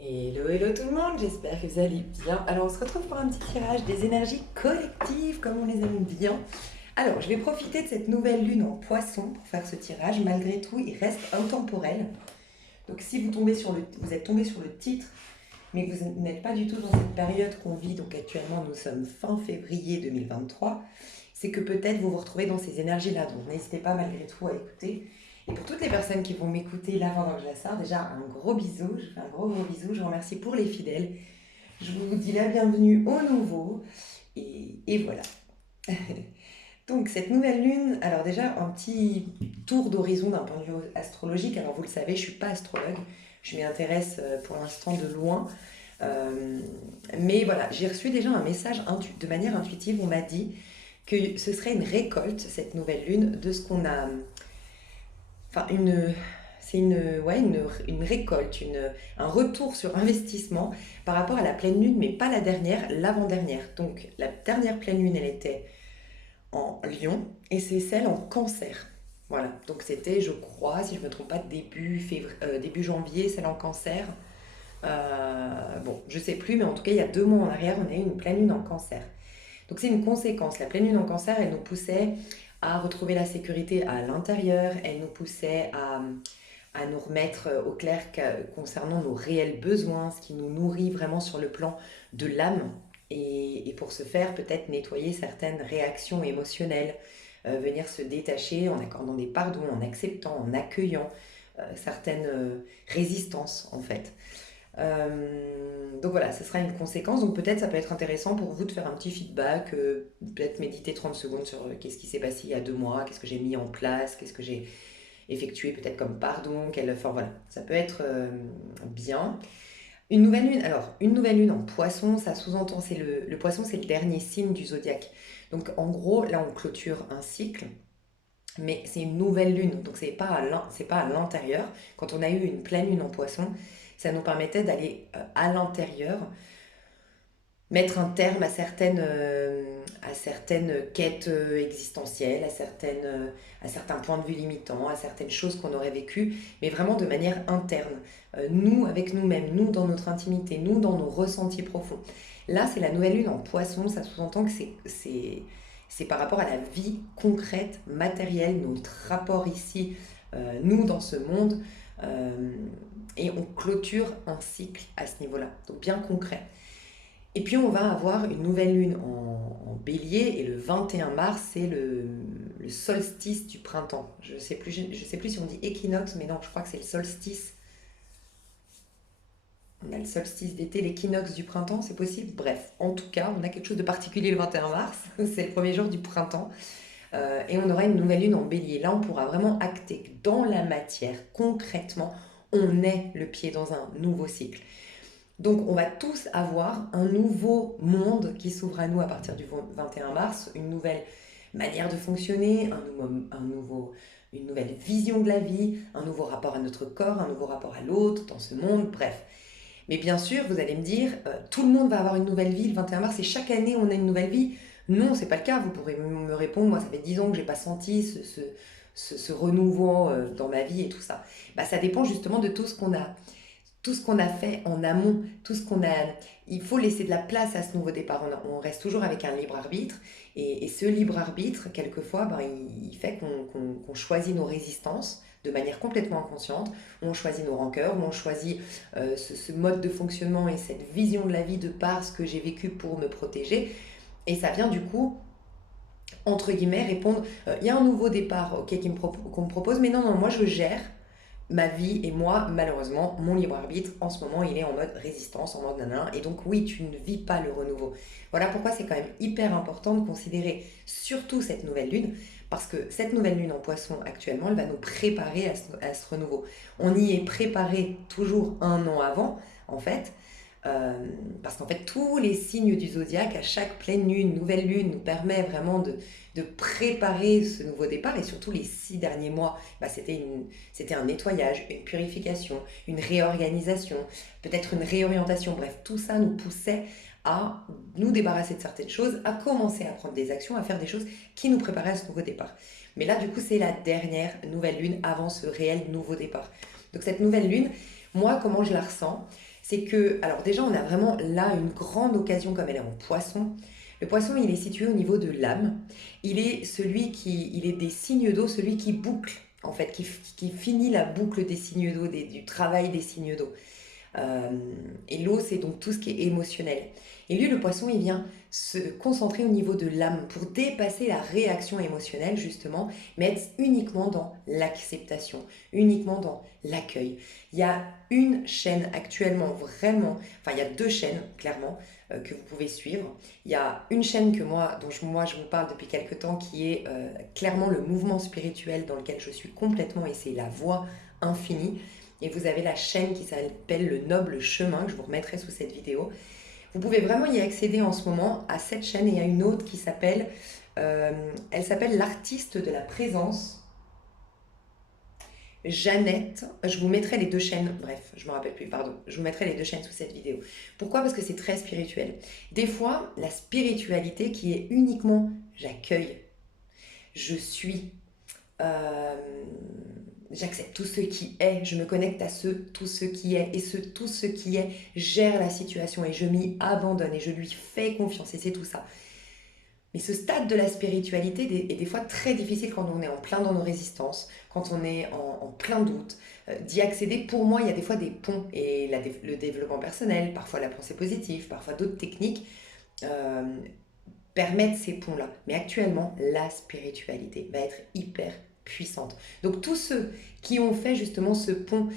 Hello, hello tout le monde, j'espère que vous allez bien. Alors on se retrouve pour un petit tirage des énergies collectives comme on les aime bien. Alors je vais profiter de cette nouvelle lune en poisson pour faire ce tirage. Malgré tout, il reste intemporel. Donc si vous êtes tombé sur le titre, mais que vous n'êtes pas du tout dans cette période qu'on vit, donc actuellement nous sommes fin février 2023, c'est que peut-être vous vous retrouvez dans ces énergies-là. Donc n'hésitez pas malgré tout à écouter. Et pour toutes les personnes qui vont m'écouter là pendant que je la sors, déjà un gros bisou, je fais un gros gros bisou, je vous remercie pour les fidèles. Je vous dis la bienvenue au nouveau. Et voilà. Donc cette nouvelle lune, alors déjà un petit tour d'horizon d'un point de vue astrologique. Alors vous le savez, je ne suis pas astrologue, je m'y intéresse pour l'instant de loin. Euh, mais voilà, j'ai reçu déjà un message de manière intuitive. On m'a dit que ce serait une récolte, cette nouvelle lune, de ce qu'on a. Enfin, c'est une récolte, un retour sur investissement par rapport à la pleine lune, mais pas la dernière, l'avant-dernière. Donc la dernière pleine lune, elle était en Lion et c'est celle en Cancer. Voilà, donc c'était, je crois, si je ne me trompe pas, début janvier, celle en Cancer. Bon, je sais plus, mais en tout cas, il y a 2 mois en arrière, on a eu une pleine lune en Cancer. Donc c'est une conséquence. La pleine lune en Cancer, elle nous poussait à retrouver la sécurité à l'intérieur, elle nous poussait à nous remettre au clair concernant nos réels besoins, ce qui nous nourrit vraiment sur le plan de l'âme. Et pour ce faire, peut-être nettoyer certaines réactions émotionnelles, venir se détacher en accordant des pardons, en acceptant, en accueillant certaines résistances en fait. Donc voilà, ce sera une conséquence. Donc peut-être ça peut être intéressant pour vous de faire un petit feedback, peut-être méditer 30 secondes sur qu'est-ce qui s'est passé il y a 2 mois, qu'est-ce que j'ai mis en place, qu'est-ce que j'ai effectué peut-être comme pardon, enfin voilà, ça peut être bien. Une nouvelle lune, alors une nouvelle lune en poisson, ça sous-entend, le poisson c'est le dernier signe du zodiaque. Donc en gros, là on clôture un cycle, mais c'est une nouvelle lune, donc c'est pas à l'intérieur. Quand on a eu une pleine lune en poisson, ça nous permettait d'aller à l'intérieur, mettre un terme à certaines quêtes existentielles, à certains points de vue limitants, à certaines choses qu'on aurait vécues, mais vraiment de manière interne. Nous, avec nous-mêmes, nous dans notre intimité, nous dans nos ressentis profonds. Là, c'est la nouvelle lune en poisson, ça sous-entend que c'est par rapport à la vie concrète, matérielle, notre rapport ici, nous dans ce monde, euh, et on clôture un cycle à ce niveau-là, donc bien concret. Et puis on va avoir une nouvelle lune en bélier et le 21 mars, c'est le solstice du printemps. Je sais plus si on dit équinoxe, mais non, je crois que c'est le solstice. On a le solstice d'été, l'équinoxe du printemps, c'est possible. Bref, en tout cas, on a quelque chose de particulier le 21 mars, c'est le premier jour du printemps. Et on aura une nouvelle lune en bélier. Là, on pourra vraiment acter que dans la matière, concrètement, on est le pied dans un nouveau cycle. Donc on va tous avoir un nouveau monde qui s'ouvre à nous à partir du 21 mars, une nouvelle manière de fonctionner, une nouvelle vision de la vie, un nouveau rapport à notre corps, un nouveau rapport à l'autre dans ce monde, bref. Mais bien sûr, vous allez me dire, tout le monde va avoir une nouvelle vie le 21 mars et chaque année on a une nouvelle vie. Non, c'est pas le cas. Vous pourrez me répondre, moi ça fait 10 ans que j'ai pas senti ce renouveau dans ma vie et tout ça. Bah, ça dépend justement de tout ce qu'on a fait en amont, tout ce qu'on a. Il faut laisser de la place à ce nouveau départ. On reste toujours avec un libre arbitre. Et ce libre arbitre, quelquefois, ben, il fait qu'on choisit nos résistances de manière complètement inconsciente. On choisit nos rancœurs, on choisit ce mode de fonctionnement et cette vision de la vie de par ce que j'ai vécu pour me protéger. Et ça vient du coup entre guillemets, répondre il y a un nouveau départ ok, qu'on me propose, mais non, non, moi je gère ma vie et moi, malheureusement, mon libre arbitre, en ce moment, il est en mode résistance, en mode nanan. Et donc, oui, tu ne vis pas le renouveau. Voilà pourquoi c'est quand même hyper important de considérer surtout cette nouvelle lune, parce que cette nouvelle lune en poisson actuellement, elle va nous préparer à ce renouveau. On y est préparé toujours un an avant, en fait. Euh, Parce qu'en fait, tous les signes du zodiaque, à chaque pleine lune, nouvelle lune, nous permet vraiment de préparer ce nouveau départ. Et surtout les 6 derniers mois, bah, c'était un nettoyage, une purification, une réorganisation, peut-être une réorientation. Bref, tout ça nous poussait à nous débarrasser de certaines choses, à commencer à prendre des actions, à faire des choses qui nous préparaient à ce nouveau départ. Mais là, du coup, c'est la dernière nouvelle lune avant ce réel nouveau départ. Donc cette nouvelle lune, moi, comment je la ressens? c'est que, alors déjà, on a vraiment là une grande occasion comme elle est en poisson. Le poisson, il est situé au niveau de l'âme. Il est des signes d'eau, celui qui boucle, en fait, qui finit la boucle des signes d'eau, du travail des signes d'eau. Euh, et l'eau, c'est donc tout ce qui est émotionnel. Et lui, le poisson, il vient se concentrer au niveau de l'âme pour dépasser la réaction émotionnelle, justement, mais être uniquement dans l'acceptation, uniquement dans l'accueil. Il y a une chaîne actuellement, vraiment, enfin, il y a deux chaînes, clairement, que vous pouvez suivre. Il y a une chaîne dont je vous parle depuis quelques temps, qui est clairement le mouvement spirituel dans lequel je suis complètement, et c'est la voie infinie. Et vous avez la chaîne qui s'appelle Le Noble Chemin, que je vous remettrai sous cette vidéo. Vous pouvez vraiment y accéder en ce moment à cette chaîne et à une autre qui s'appelle, elle s'appelle L'artiste de la présence. Jeannette, je vous mettrai les deux chaînes, bref, je me rappelle plus, pardon, je vous mettrai les deux chaînes sous cette vidéo. Pourquoi? Parce que c'est très spirituel. Des fois, la spiritualité qui est uniquement j'accueille, je suis, euh, j'accepte tout ce qui est, je me connecte à tout ce qui est, et tout ce qui est gère la situation et je m'y abandonne et je lui fais confiance et c'est tout ça. Mais ce stade de la spiritualité est des fois très difficile quand on est en plein dans nos résistances, quand on est en plein doute. D'y accéder, pour moi, il y a des fois des ponts et le développement personnel, parfois la pensée positive, parfois d'autres techniques euh, permettent ces ponts-là. Mais actuellement, la spiritualité va être hyper puissante. Donc tous ceux qui ont fait justement ce pont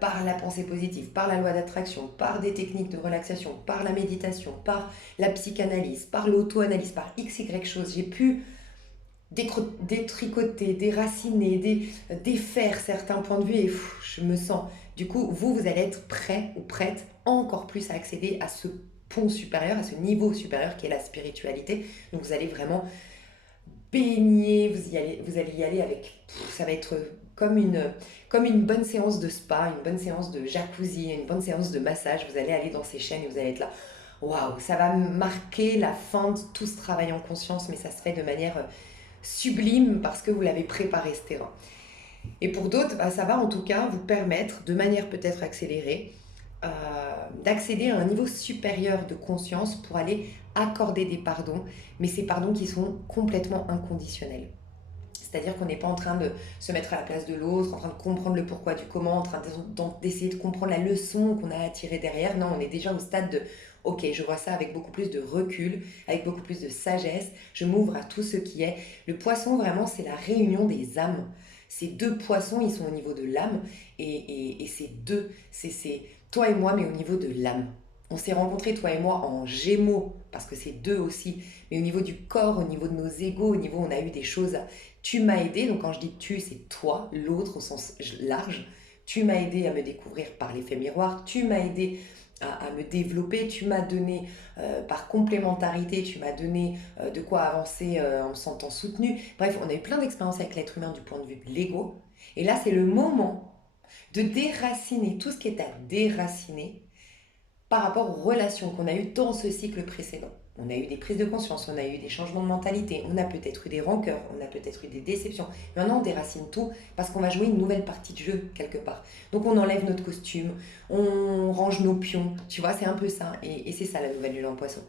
par la pensée positive, par la loi d'attraction, par des techniques de relaxation, par la méditation, par la psychanalyse, par l'auto-analyse, par XY choses, j'ai pu détricoter, déraciner, défaire certains points de vue et je me sens. Du coup, vous allez être prêt ou prête encore plus à accéder à ce pont supérieur, à ce niveau supérieur qui est la spiritualité. Donc vous allez vraiment baigner, vous allez y aller avec, ça va être comme une bonne séance de spa, une bonne séance de jacuzzi, une bonne séance de massage. Vous allez aller dans ces chaînes et vous allez être là. Waouh, ça va marquer la fin de tout ce travail en conscience, mais ça se fait de manière sublime parce que vous l'avez préparé ce terrain. Et pour d'autres, bah, ça va en tout cas vous permettre, de manière peut-être accélérée, euh, d'accéder à un niveau supérieur de conscience pour aller accorder des pardons, mais ces pardons qui sont complètement inconditionnels. C'est-à-dire qu'on n'est pas en train de se mettre à la place de l'autre, en train de comprendre le pourquoi du comment, en train d'essayer de comprendre la leçon qu'on a à tirer derrière. Non, on est déjà au stade de ok, je vois ça avec beaucoup plus de recul, avec beaucoup plus de sagesse. Je m'ouvre à tout ce qui est. Le poisson, vraiment, c'est la réunion des âmes. Ces deux poissons, ils sont au niveau de l'âme. Et ces deux, c'est toi et moi, mais au niveau de l'âme. On s'est rencontrés, toi et moi, en gémeaux, parce que c'est deux aussi. Mais au niveau du corps, au niveau de nos égos, au niveau où on a eu des choses. Tu m'as aidé, donc quand je dis tu, c'est toi, l'autre au sens large. Tu m'as aidé à me découvrir par l'effet miroir. Tu m'as aidé à me développer, tu m'as donné par complémentarité, tu m'as donné de quoi avancer en me sentant soutenu. Bref, on a eu plein d'expériences avec l'être humain du point de vue de l'ego. Et là, c'est le moment de déraciner tout ce qui est à déraciner par rapport aux relations qu'on a eues dans ce cycle précédent. On a eu des prises de conscience, on a eu des changements de mentalité, on a peut-être eu des rancœurs, on a peut-être eu des déceptions. Maintenant, on déracine tout parce qu'on va jouer une nouvelle partie de jeu quelque part. Donc, on enlève notre costume, on range nos pions, tu vois, c'est un peu ça. Et c'est ça la nouvelle lune en poisson.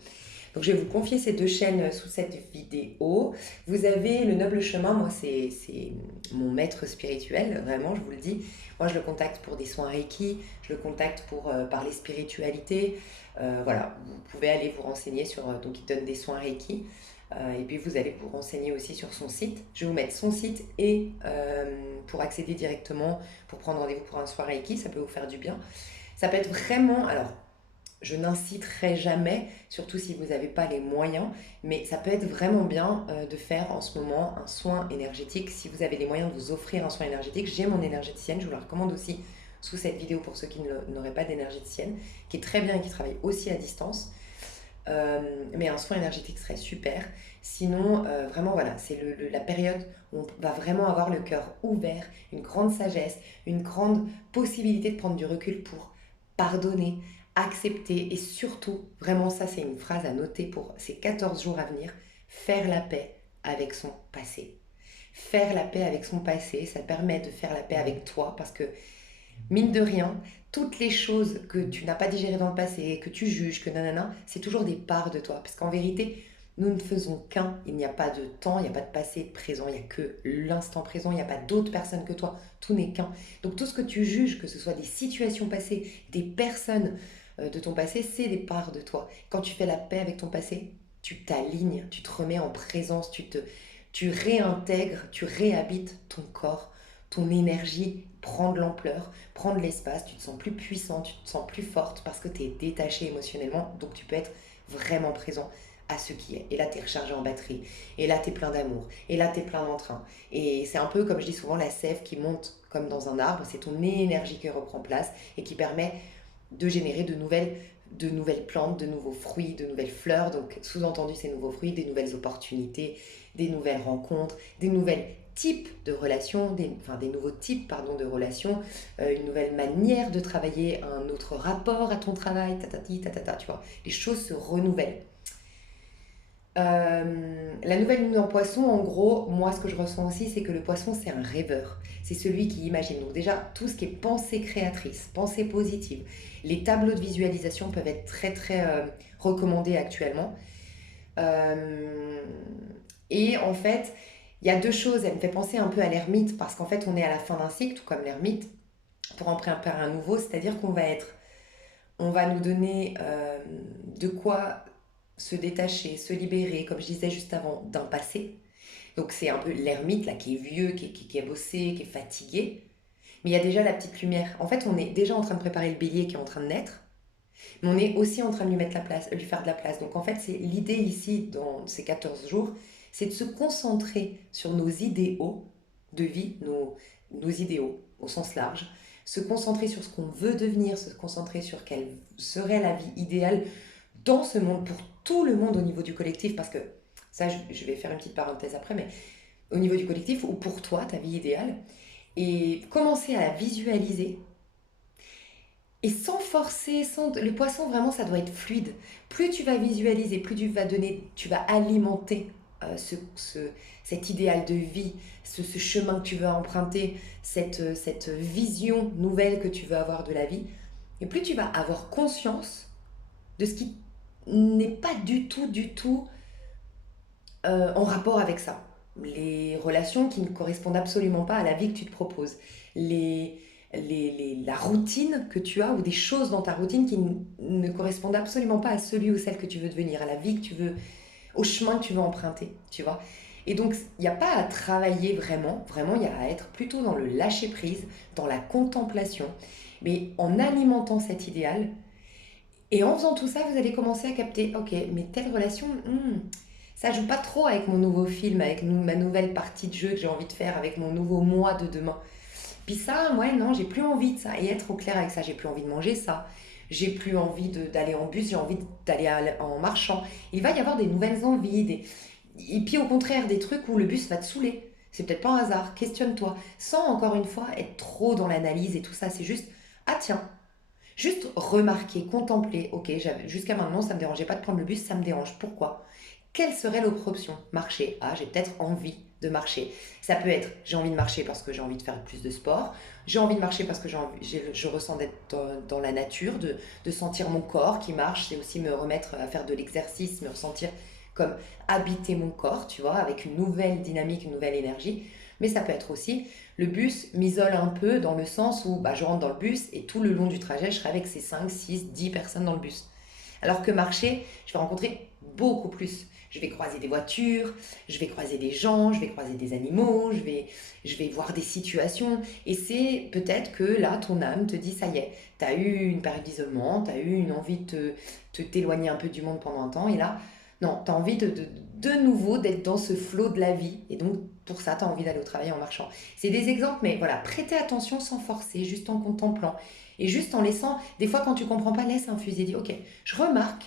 Donc, je vais vous confier ces deux chaînes sous cette vidéo. Vous avez le Noble Chemin, moi, c'est mon maître spirituel, vraiment, je vous le dis. Moi, je le contacte pour des soins Reiki, je le contacte pour parler spiritualité. Voilà, vous pouvez aller vous renseigner sur. Donc, il donne des soins Reiki. Et puis, vous allez vous renseigner aussi sur son site. Je vais vous mettre son site et pour accéder directement, pour prendre rendez-vous pour un soin Reiki, ça peut vous faire du bien. Ça peut être vraiment. Alors, je n'inciterai jamais, surtout si vous n'avez pas les moyens, mais ça peut être vraiment bien de faire en ce moment un soin énergétique. Si vous avez les moyens de vous offrir un soin énergétique, j'ai mon énergéticienne, je vous la recommande aussi sous cette vidéo pour ceux qui n'auraient pas d'énergéticienne, qui est très bien et qui travaille aussi à distance. Mais un soin énergétique serait super. Sinon, vraiment, voilà, c'est la période où on va vraiment avoir le cœur ouvert, une grande sagesse, une grande possibilité de prendre du recul pour pardonner, accepter et surtout, vraiment ça c'est une phrase à noter pour ces 14 jours à venir, faire la paix avec son passé. Faire la paix avec son passé, ça permet de faire la paix avec toi parce que mine de rien, toutes les choses que tu n'as pas digérées dans le passé, que tu juges, que nanana, c'est toujours des parts de toi. Parce qu'en vérité, nous ne faisons qu'un. Il n'y a pas de temps, il n'y a pas de passé, de présent, il n'y a que l'instant présent, il n'y a pas d'autres personnes que toi. Tout n'est qu'un. Donc tout ce que tu juges, que ce soit des situations passées, des personnes de ton passé, c'est des parts de toi. Quand tu fais la paix avec ton passé, tu t'alignes, tu te remets en présence, tu réintègres, tu réhabites ton corps, ton énergie prend de l'ampleur, prend de l'espace, tu te sens plus puissante, tu te sens plus forte parce que tu es détaché émotionnellement, donc tu peux être vraiment présent à ce qui est. Et là, tu es rechargé en batterie, et là, tu es plein d'amour, et là, tu es plein d'entrain. Et c'est un peu, comme je dis souvent, la sève qui monte comme dans un arbre, c'est ton énergie qui reprend place et qui permet de générer de nouvelles plantes, de nouveaux fruits, de nouvelles fleurs. Donc, sous-entendu, ces nouveaux fruits, des nouvelles opportunités, des nouvelles rencontres, des nouvelles types de relations, des nouveaux types pardon, de relations, une nouvelle manière de travailler, un autre rapport à ton travail, tatati, tatata, tu vois. Les choses se renouvellent. La nouvelle lune en poisson, en gros, moi ce que je ressens aussi, c'est que le poisson, c'est un rêveur. C'est celui qui imagine. Donc déjà, tout ce qui est pensée créatrice, pensée positive, les tableaux de visualisation peuvent être très très recommandés actuellement. Euh, et en fait, il y a deux choses. Elle me fait penser un peu à l'ermite, parce qu'en fait, on est à la fin d'un cycle, tout comme l'ermite, pour en préparer un nouveau, c'est-à-dire on va nous donner de quoi se détacher, se libérer, comme je disais juste avant, d'un passé. Donc c'est un peu l'ermite là qui est vieux, qui est bossé, qui est fatigué. Mais il y a déjà la petite lumière. En fait, on est déjà en train de préparer le bélier qui est en train de naître, mais on est aussi en train de lui mettre la place, lui faire de la place. Donc en fait, c'est l'idée ici dans ces 14 jours, c'est de se concentrer sur nos idéaux de vie, nos idéaux au sens large, se concentrer sur ce qu'on veut devenir, se concentrer sur quelle serait la vie idéale dans ce monde, pour tout le monde au niveau du collectif, parce que ça, je vais faire une petite parenthèse après, mais au niveau du collectif, ou pour toi, ta vie idéale, et commencer à la visualiser, et sans forcer, sans... Le poisson, vraiment, ça doit être fluide. Plus tu vas visualiser, plus tu vas donner, tu vas alimenter cet idéal de vie, ce chemin que tu veux emprunter, cette vision nouvelle que tu veux avoir de la vie, et plus tu vas avoir conscience de ce qui n'est pas du tout en rapport avec ça. Les relations qui ne correspondent absolument pas à la vie que tu te proposes. La routine que tu as ou des choses dans ta routine qui ne correspondent absolument pas à celui ou celle que tu veux devenir, à la vie que tu veux, au chemin que tu veux emprunter, tu vois. Et donc, il n'y a pas à travailler vraiment, vraiment, il y a à être plutôt dans le lâcher-prise, dans la contemplation, mais en alimentant cet idéal. Et en faisant tout ça, vous allez commencer à capter, ok, mais telle relation, ça joue pas trop avec mon nouveau film, avec ma nouvelle partie de jeu que j'ai envie de faire, avec mon nouveau moi de demain. Puis ça, ouais, non, j'ai plus envie de ça. Et être au clair avec ça, j'ai plus envie de manger ça. J'ai plus envie d'aller en bus, j'ai envie d'aller en marchant. Il va y avoir des nouvelles envies. Et puis au contraire, des trucs où le bus va te saouler. C'est peut-être pas un hasard, questionne-toi. Sans encore une fois être trop dans l'analyse et tout ça, c'est juste, ah tiens, juste remarquer, contempler. Ok, jusqu'à maintenant, ça me dérangeait pas de prendre le bus, ça me dérange. Pourquoi? Quelle serait l'autre option? Marcher. Ah, j'ai peut-être envie de marcher. Ça peut être, j'ai envie de marcher parce que j'ai envie de faire plus de sport. J'ai envie de marcher parce que je ressens d'être dans la nature, de sentir mon corps qui marche. C'est aussi me remettre à faire de l'exercice, me ressentir comme habiter mon corps, tu vois, avec une nouvelle dynamique, une nouvelle énergie. Mais ça peut être aussi, le bus m'isole un peu dans le sens où bah, je rentre dans le bus et tout le long du trajet, je serai avec ces 5, 6, 10 personnes dans le bus. Alors que marcher, je vais rencontrer beaucoup plus. Je vais croiser des voitures, je vais croiser des gens, je vais croiser des animaux, je vais voir des situations. Et c'est peut-être que là, ton âme te dit, ça y est, tu as eu une période d'isolement, tu as eu une envie t'éloigner un peu du monde pendant un temps. Et là, non, tu as envie de nouveau d'être dans ce flot de la vie. Et donc, pour ça, tu as envie d'aller au travail en marchant. C'est des exemples, mais voilà, prêtez attention sans forcer, juste en contemplant. Et juste en laissant, des fois quand tu comprends pas, laisse infuser, dis ok, je remarque,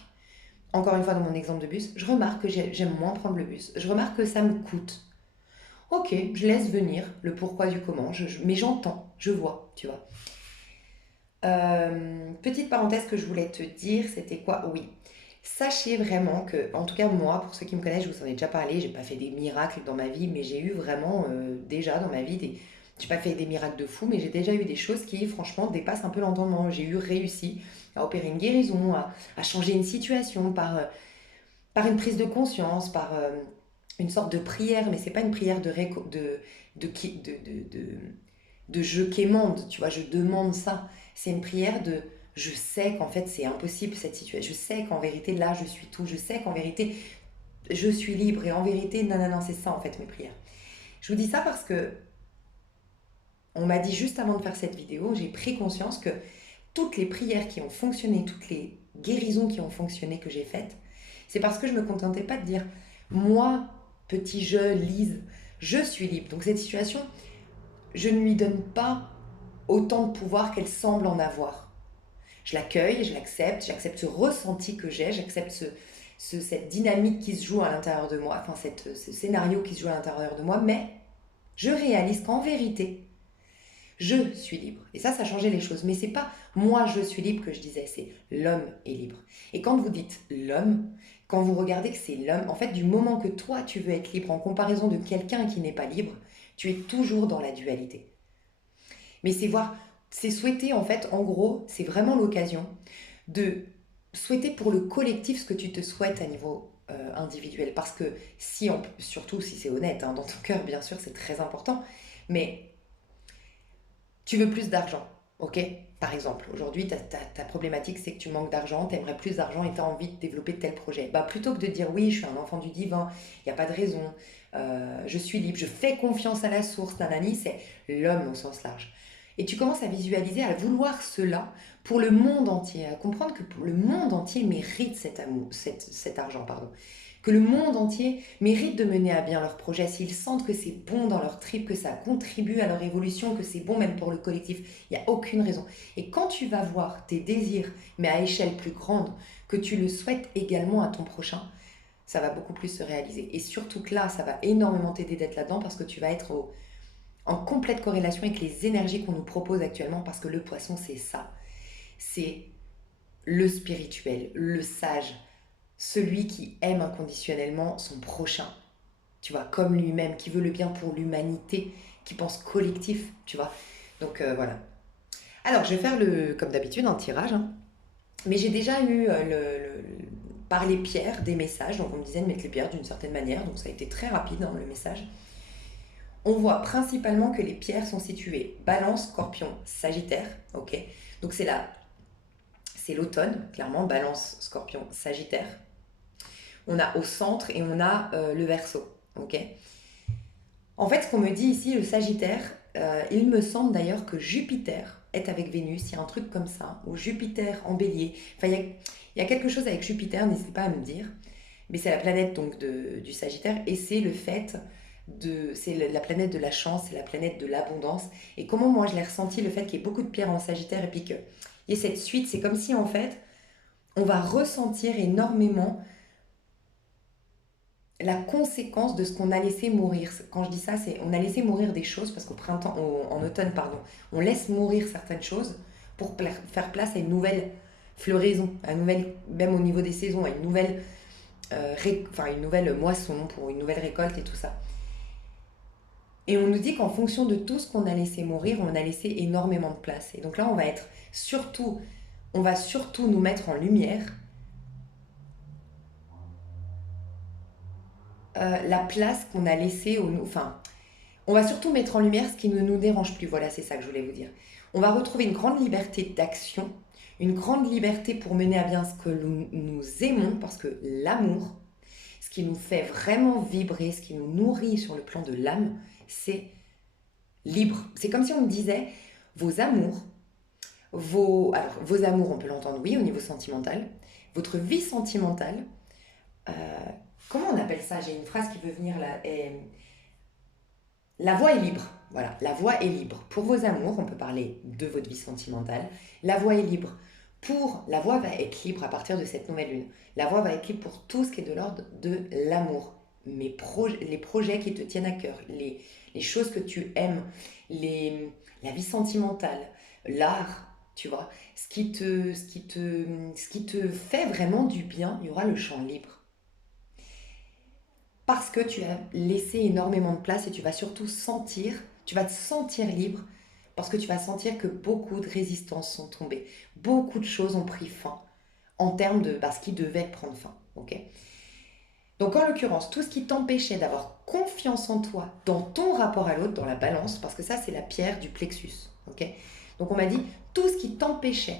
encore une fois dans mon exemple de bus, je remarque que j'aime moins prendre le bus, je remarque que ça me coûte. Ok, je laisse venir le pourquoi du comment, mais j'entends, je vois, tu vois. Petite parenthèse que je voulais te dire, c'était quoi? Oui, sachez vraiment que, en tout cas moi, pour ceux qui me connaissent, je vous en ai déjà parlé, j'ai pas fait des miracles dans ma vie, mais j'ai eu vraiment déjà dans ma vie J'ai pas fait des miracles de fou, mais j'ai déjà eu des choses qui, franchement, dépassent un peu l'entendement. J'ai eu réussi à opérer une guérison, à changer une situation par une prise de conscience, par une sorte de prière, mais c'est pas une prière de je quémande, tu vois, je demande ça. C'est une prière de je sais qu'en fait c'est impossible cette situation. Je sais qu'en vérité là je suis tout. Je sais qu'en vérité je suis libre. Et en vérité, non, non, non, c'est ça en fait mes prières. Je vous dis ça parce que on m'a dit juste avant de faire cette vidéo, j'ai pris conscience que toutes les prières qui ont fonctionné, toutes les guérisons qui ont fonctionné que j'ai faites, c'est parce que je ne me contentais pas de dire moi, petit je, Lise, je suis libre. Donc cette situation, je ne lui donne pas autant de pouvoir qu'elle semble en avoir. Je l'accueille, je l'accepte, j'accepte ce ressenti que j'ai, j'accepte cette dynamique qui se joue à l'intérieur de moi, enfin ce scénario qui se joue à l'intérieur de moi, mais je réalise qu'en vérité, je suis libre. Et ça a changé les choses. Mais c'est pas moi je suis libre que je disais, c'est l'homme est libre. Et quand vous dites l'homme, quand vous regardez que c'est l'homme, en fait, du moment que toi tu veux être libre en comparaison de quelqu'un qui n'est pas libre, tu es toujours dans la dualité. Mais c'est souhaiter en fait, en gros, c'est vraiment l'occasion de souhaiter pour le collectif ce que tu te souhaites à niveau individuel. Parce que surtout si c'est honnête, hein, dans ton cœur, bien sûr, c'est très important. Mais tu veux plus d'argent, ok? Par exemple, aujourd'hui, ta problématique, c'est que tu manques d'argent, tu aimerais plus d'argent et tu as envie de développer tel projet. Bah, plutôt que de dire oui, je suis un enfant du divin, il n'y a pas de raison, je suis libre, je fais confiance à la source, nanani, c'est l'homme au sens large. Et tu commences à visualiser, à vouloir cela pour le monde entier, à comprendre que le monde entier mérite cet amour, cet argent, pardon. Que le monde entier mérite de mener à bien leur projet, s'ils sentent que c'est bon dans leur trip, que ça contribue à leur évolution, que c'est bon même pour le collectif, il n'y a aucune raison. Et quand tu vas voir tes désirs, mais à échelle plus grande, que tu le souhaites également à ton prochain, ça va beaucoup plus se réaliser. Et surtout que là, ça va énormément t'aider d'être là-dedans parce que tu vas être en complète corrélation avec les énergies qu'on nous propose actuellement parce que le poisson, c'est ça. C'est le spirituel, le sage, celui qui aime inconditionnellement son prochain, tu vois, comme lui-même, qui veut le bien pour l'humanité, qui pense collectif, tu vois. Donc voilà. Alors, je vais faire comme d'habitude un tirage, hein. Mais j'ai déjà eu par les pierres des messages, donc on me disait de mettre les pierres d'une certaine manière, donc ça a été très rapide hein, le message. On voit principalement que les pierres sont situées Balance, Scorpion, Sagittaire, ok. Donc c'est l'automne, clairement, Balance, Scorpion, Sagittaire. On a au centre et on a le Verseau, ok. En fait, ce qu'on me dit ici, le Sagittaire, il me semble d'ailleurs que Jupiter est avec Vénus, il y a un truc comme ça, ou Jupiter en bélier. Enfin, il y a quelque chose avec Jupiter, n'hésitez pas à me dire. Mais c'est la planète donc du Sagittaire et c'est le fait c'est la planète de la chance, c'est la planète de l'abondance. Et comment moi je l'ai ressenti, le fait qu'il y ait beaucoup de pierres en Sagittaire et puis qu'il y ait cette suite, c'est comme si en fait on va ressentir énormément la conséquence de ce qu'on a laissé mourir. Quand je dis ça, c'est on a laissé mourir des choses parce qu'au printemps, en automne, pardon, on laisse mourir certaines choses pour faire place à une nouvelle floraison, à une nouvelle, même au niveau des saisons, à une nouvelle moisson pour une nouvelle récolte et tout ça. Et on nous dit qu'en fonction de tout ce qu'on a laissé mourir, on a laissé énormément de place. Et donc là, on va surtout nous mettre en lumière la place qu'on a laissée enfin, on va surtout mettre en lumière ce qui ne nous dérange plus. Voilà, c'est ça que je voulais vous dire. On va retrouver une grande liberté d'action, une grande liberté pour mener à bien ce que nous aimons, parce que l'amour, ce qui nous fait vraiment vibrer, ce qui nous nourrit sur le plan de l'âme, c'est libre. C'est comme si on me disait, vos amours, vos amours, on peut l'entendre, oui, au niveau sentimental, votre vie sentimentale, euh, comment on appelle ça? J'ai une phrase qui veut venir là. La voie est libre. Voilà, la voie est libre. Pour vos amours, on peut parler de votre vie sentimentale. La voie est libre. La voie va être libre à partir de cette nouvelle lune. La voie va être libre pour tout ce qui est de l'ordre de l'amour. Les projets qui te tiennent à cœur, les choses que tu aimes, la vie sentimentale, l'art, tu vois, ce qui te fait vraiment du bien, il y aura le champ libre. Parce que tu as laissé énormément de place et tu vas surtout sentir Tu vas te sentir libre parce que tu vas sentir que beaucoup de résistances sont tombées. Beaucoup de choses ont pris fin en termes de ce qui devait prendre fin. Ok. Donc en l'occurrence, tout ce qui t'empêchait d'avoir confiance en toi dans ton rapport à l'autre, dans la balance, parce que ça c'est la pierre du plexus. Ok. Donc on m'a dit tout ce qui t'empêchait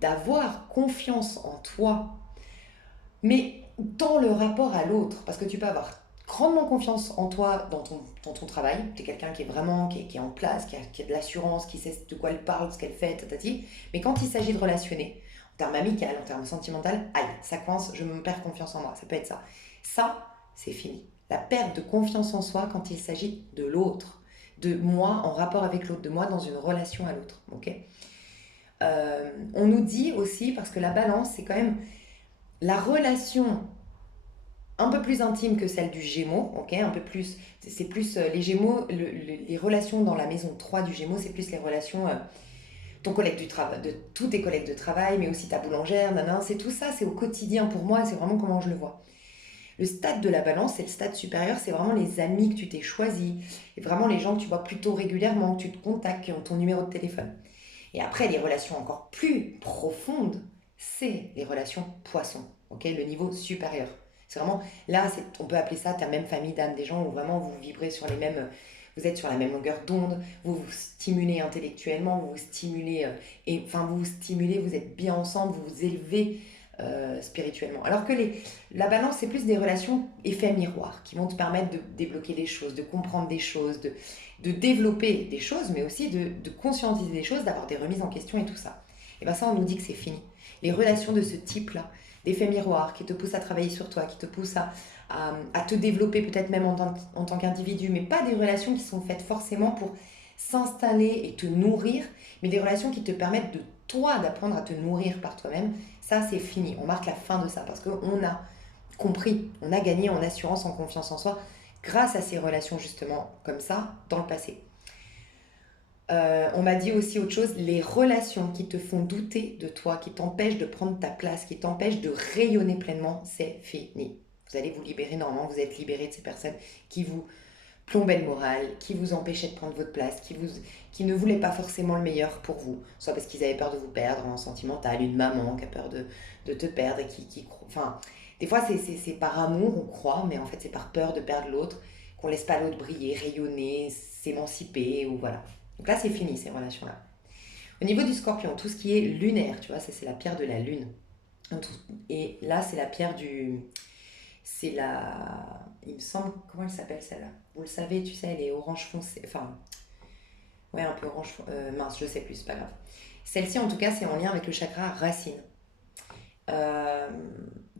d'avoir confiance en toi, mais dans le rapport à l'autre, parce que tu peux avoir grandement confiance en toi dans ton travail, tu es quelqu'un qui est vraiment qui est en place, qui a de l'assurance, qui sait de quoi elle parle, ce qu'elle fait, tatati. Mais quand il s'agit de relationner, en termes amical, en termes sentimental, aïe, ça coince, je me perds confiance en moi, ça peut être ça. Ça, c'est fini. La perte de confiance en soi quand il s'agit de l'autre, de moi en rapport avec l'autre, de moi dans une relation à l'autre. Ok. On nous dit aussi, parce que la balance, c'est quand même la relation un peu plus intime que celle du Gémeaux, ok, un peu plus, c'est plus les Gémeaux, les relations dans la maison 3 du Gémeaux, c'est plus les relations, ton collègue du travail, de tous tes collègues de travail, mais aussi ta boulangère, nanan, c'est tout ça, c'est au quotidien pour moi, c'est vraiment comment je le vois. Le stade de la balance, c'est le stade supérieur, c'est vraiment les amis que tu t'es choisis, et vraiment les gens que tu vois plutôt régulièrement, que tu te contactes, qui ont ton numéro de téléphone. Et après, les relations encore plus profondes, c'est les relations poissons, ok, le niveau supérieur. C'est vraiment, là, on peut appeler ça ta même famille d'âme, des gens où vraiment vous vibrez sur les mêmes, vous êtes sur la même longueur d'onde, vous vous stimulez intellectuellement, vous vous stimulez, vous vous stimulez, vous êtes bien ensemble, vous vous élevez spirituellement. Alors que la balance, c'est plus des relations effet miroir qui vont te permettre de débloquer des choses, de comprendre des choses, de développer des choses, mais aussi de conscientiser des choses, d'avoir des remises en question et tout ça. Et bien ça, on nous dit que c'est fini. Les relations de ce type-là, d'effet miroir, qui te poussent à travailler sur toi, qui te poussent à te développer peut-être même en tant qu'individu, mais pas des relations qui sont faites forcément pour s'installer et te nourrir, mais des relations qui te permettent de toi d'apprendre à te nourrir par toi-même. Ça, c'est fini. On marque la fin de ça parce qu'on a compris, on a gagné en assurance, en confiance en soi, grâce à ces relations justement comme ça dans le passé. On m'a dit aussi autre chose, les relations qui te font douter de toi, qui t'empêchent de prendre ta place, qui t'empêchent de rayonner pleinement, c'est fini. Vous allez vous libérer normalement, vous êtes libéré de ces personnes qui vous plombaient le moral, qui vous empêchaient de prendre votre place, qui ne voulaient pas forcément le meilleur pour vous, soit parce qu'ils avaient peur de vous perdre en sentimental, une maman qui a peur de te perdre et enfin, des fois c'est par amour, on croit, mais en fait c'est par peur de perdre l'autre, qu'on laisse pas l'autre briller, rayonner, s'émanciper, ou voilà. Donc là c'est fini ces relations-là. Au niveau du scorpion, tout ce qui est lunaire, tu vois, ça c'est la pierre de la lune. Et là c'est la pierre du... C'est la... Il me semble... Comment elle s'appelle celle-là? Vous le savez, tu sais, elle est orange foncé. Enfin, ouais, un peu orange... mince, je sais plus, c'est pas grave. Celle-ci, en tout cas, c'est en lien avec le chakra racine. Euh,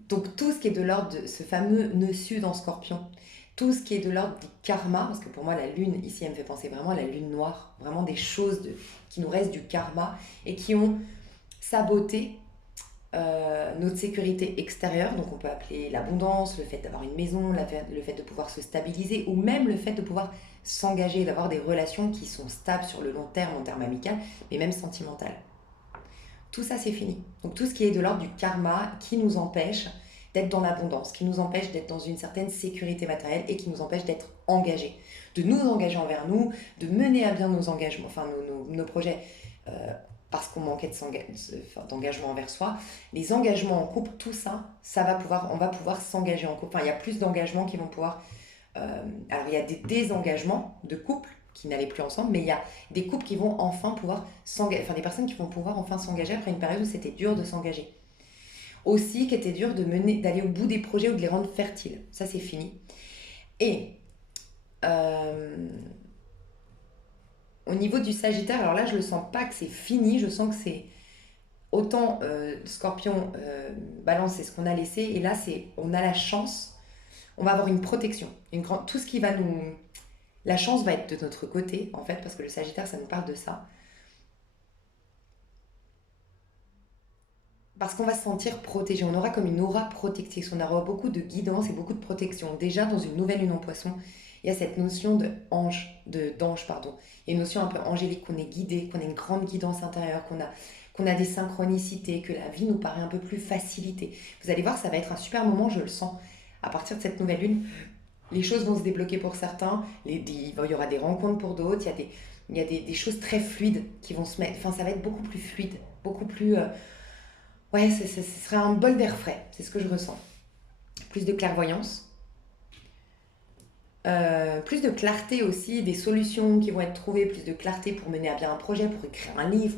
donc, tout ce qui est de l'ordre de ce fameux nœud sud en scorpion, tout ce qui est de l'ordre du karma, parce que pour moi, la lune, ici, elle me fait penser vraiment à la lune noire, vraiment des choses qui nous restent du karma et qui ont saboté notre sécurité extérieure, donc on peut appeler l'abondance, le fait d'avoir une maison, le fait de pouvoir se stabiliser, ou même le fait de pouvoir s'engager, d'avoir des relations qui sont stables sur le long terme, en termes amical, mais même sentimental. Tout ça, c'est fini. Donc tout ce qui est de l'ordre du karma, qui nous empêche d'être dans l'abondance, qui nous empêche d'être dans une certaine sécurité matérielle et qui nous empêche d'être engagés, de nous engager envers nous, de mener à bien nos engagements, enfin nos projets, parce qu'on manquait d'engagement envers soi. Les engagements en couple, tout ça, on va pouvoir s'engager en couple. Enfin, il y a plus d'engagements qui vont pouvoir... alors, il y a des désengagements de couples qui n'allaient plus ensemble, mais il y a des couples qui vont enfin pouvoir s'engager, enfin des personnes qui vont pouvoir enfin s'engager après une période où c'était dur de s'engager. Aussi, qui était dur d'aller au bout des projets ou de les rendre fertiles. Ça, c'est fini. Et... au niveau du Sagittaire, alors là, je ne le sens pas que c'est fini, je sens que c'est autant Scorpion, Balance, c'est ce qu'on a laissé, et là, on a la chance, on va avoir une protection, tout ce qui va nous... La chance va être de notre côté, en fait, parce que le Sagittaire, ça nous parle de ça. Parce qu'on va se sentir protégé, on aura comme une aura protectrice, on aura beaucoup de guidance et beaucoup de protection. Déjà, dans une nouvelle lune en poisson, il y a cette notion d'ange, pardon. Il y a une notion un peu angélique, qu'on est guidé, qu'on a une grande guidance intérieure, qu'on a des synchronicités, que la vie nous paraît un peu plus facilitée. Vous allez voir, ça va être un super moment, je le sens, à partir de cette nouvelle lune, Les choses vont se débloquer pour certains, il y aura des rencontres pour d'autres, il y a des choses très fluides qui vont se mettre, enfin ça va être beaucoup plus fluide, beaucoup plus... ouais, ce serait un bol d'air frais, c'est ce que je ressens. Plus de clairvoyance, plus de clarté aussi, des solutions qui vont être trouvées, plus de clarté pour mener à bien un projet, pour écrire un livre,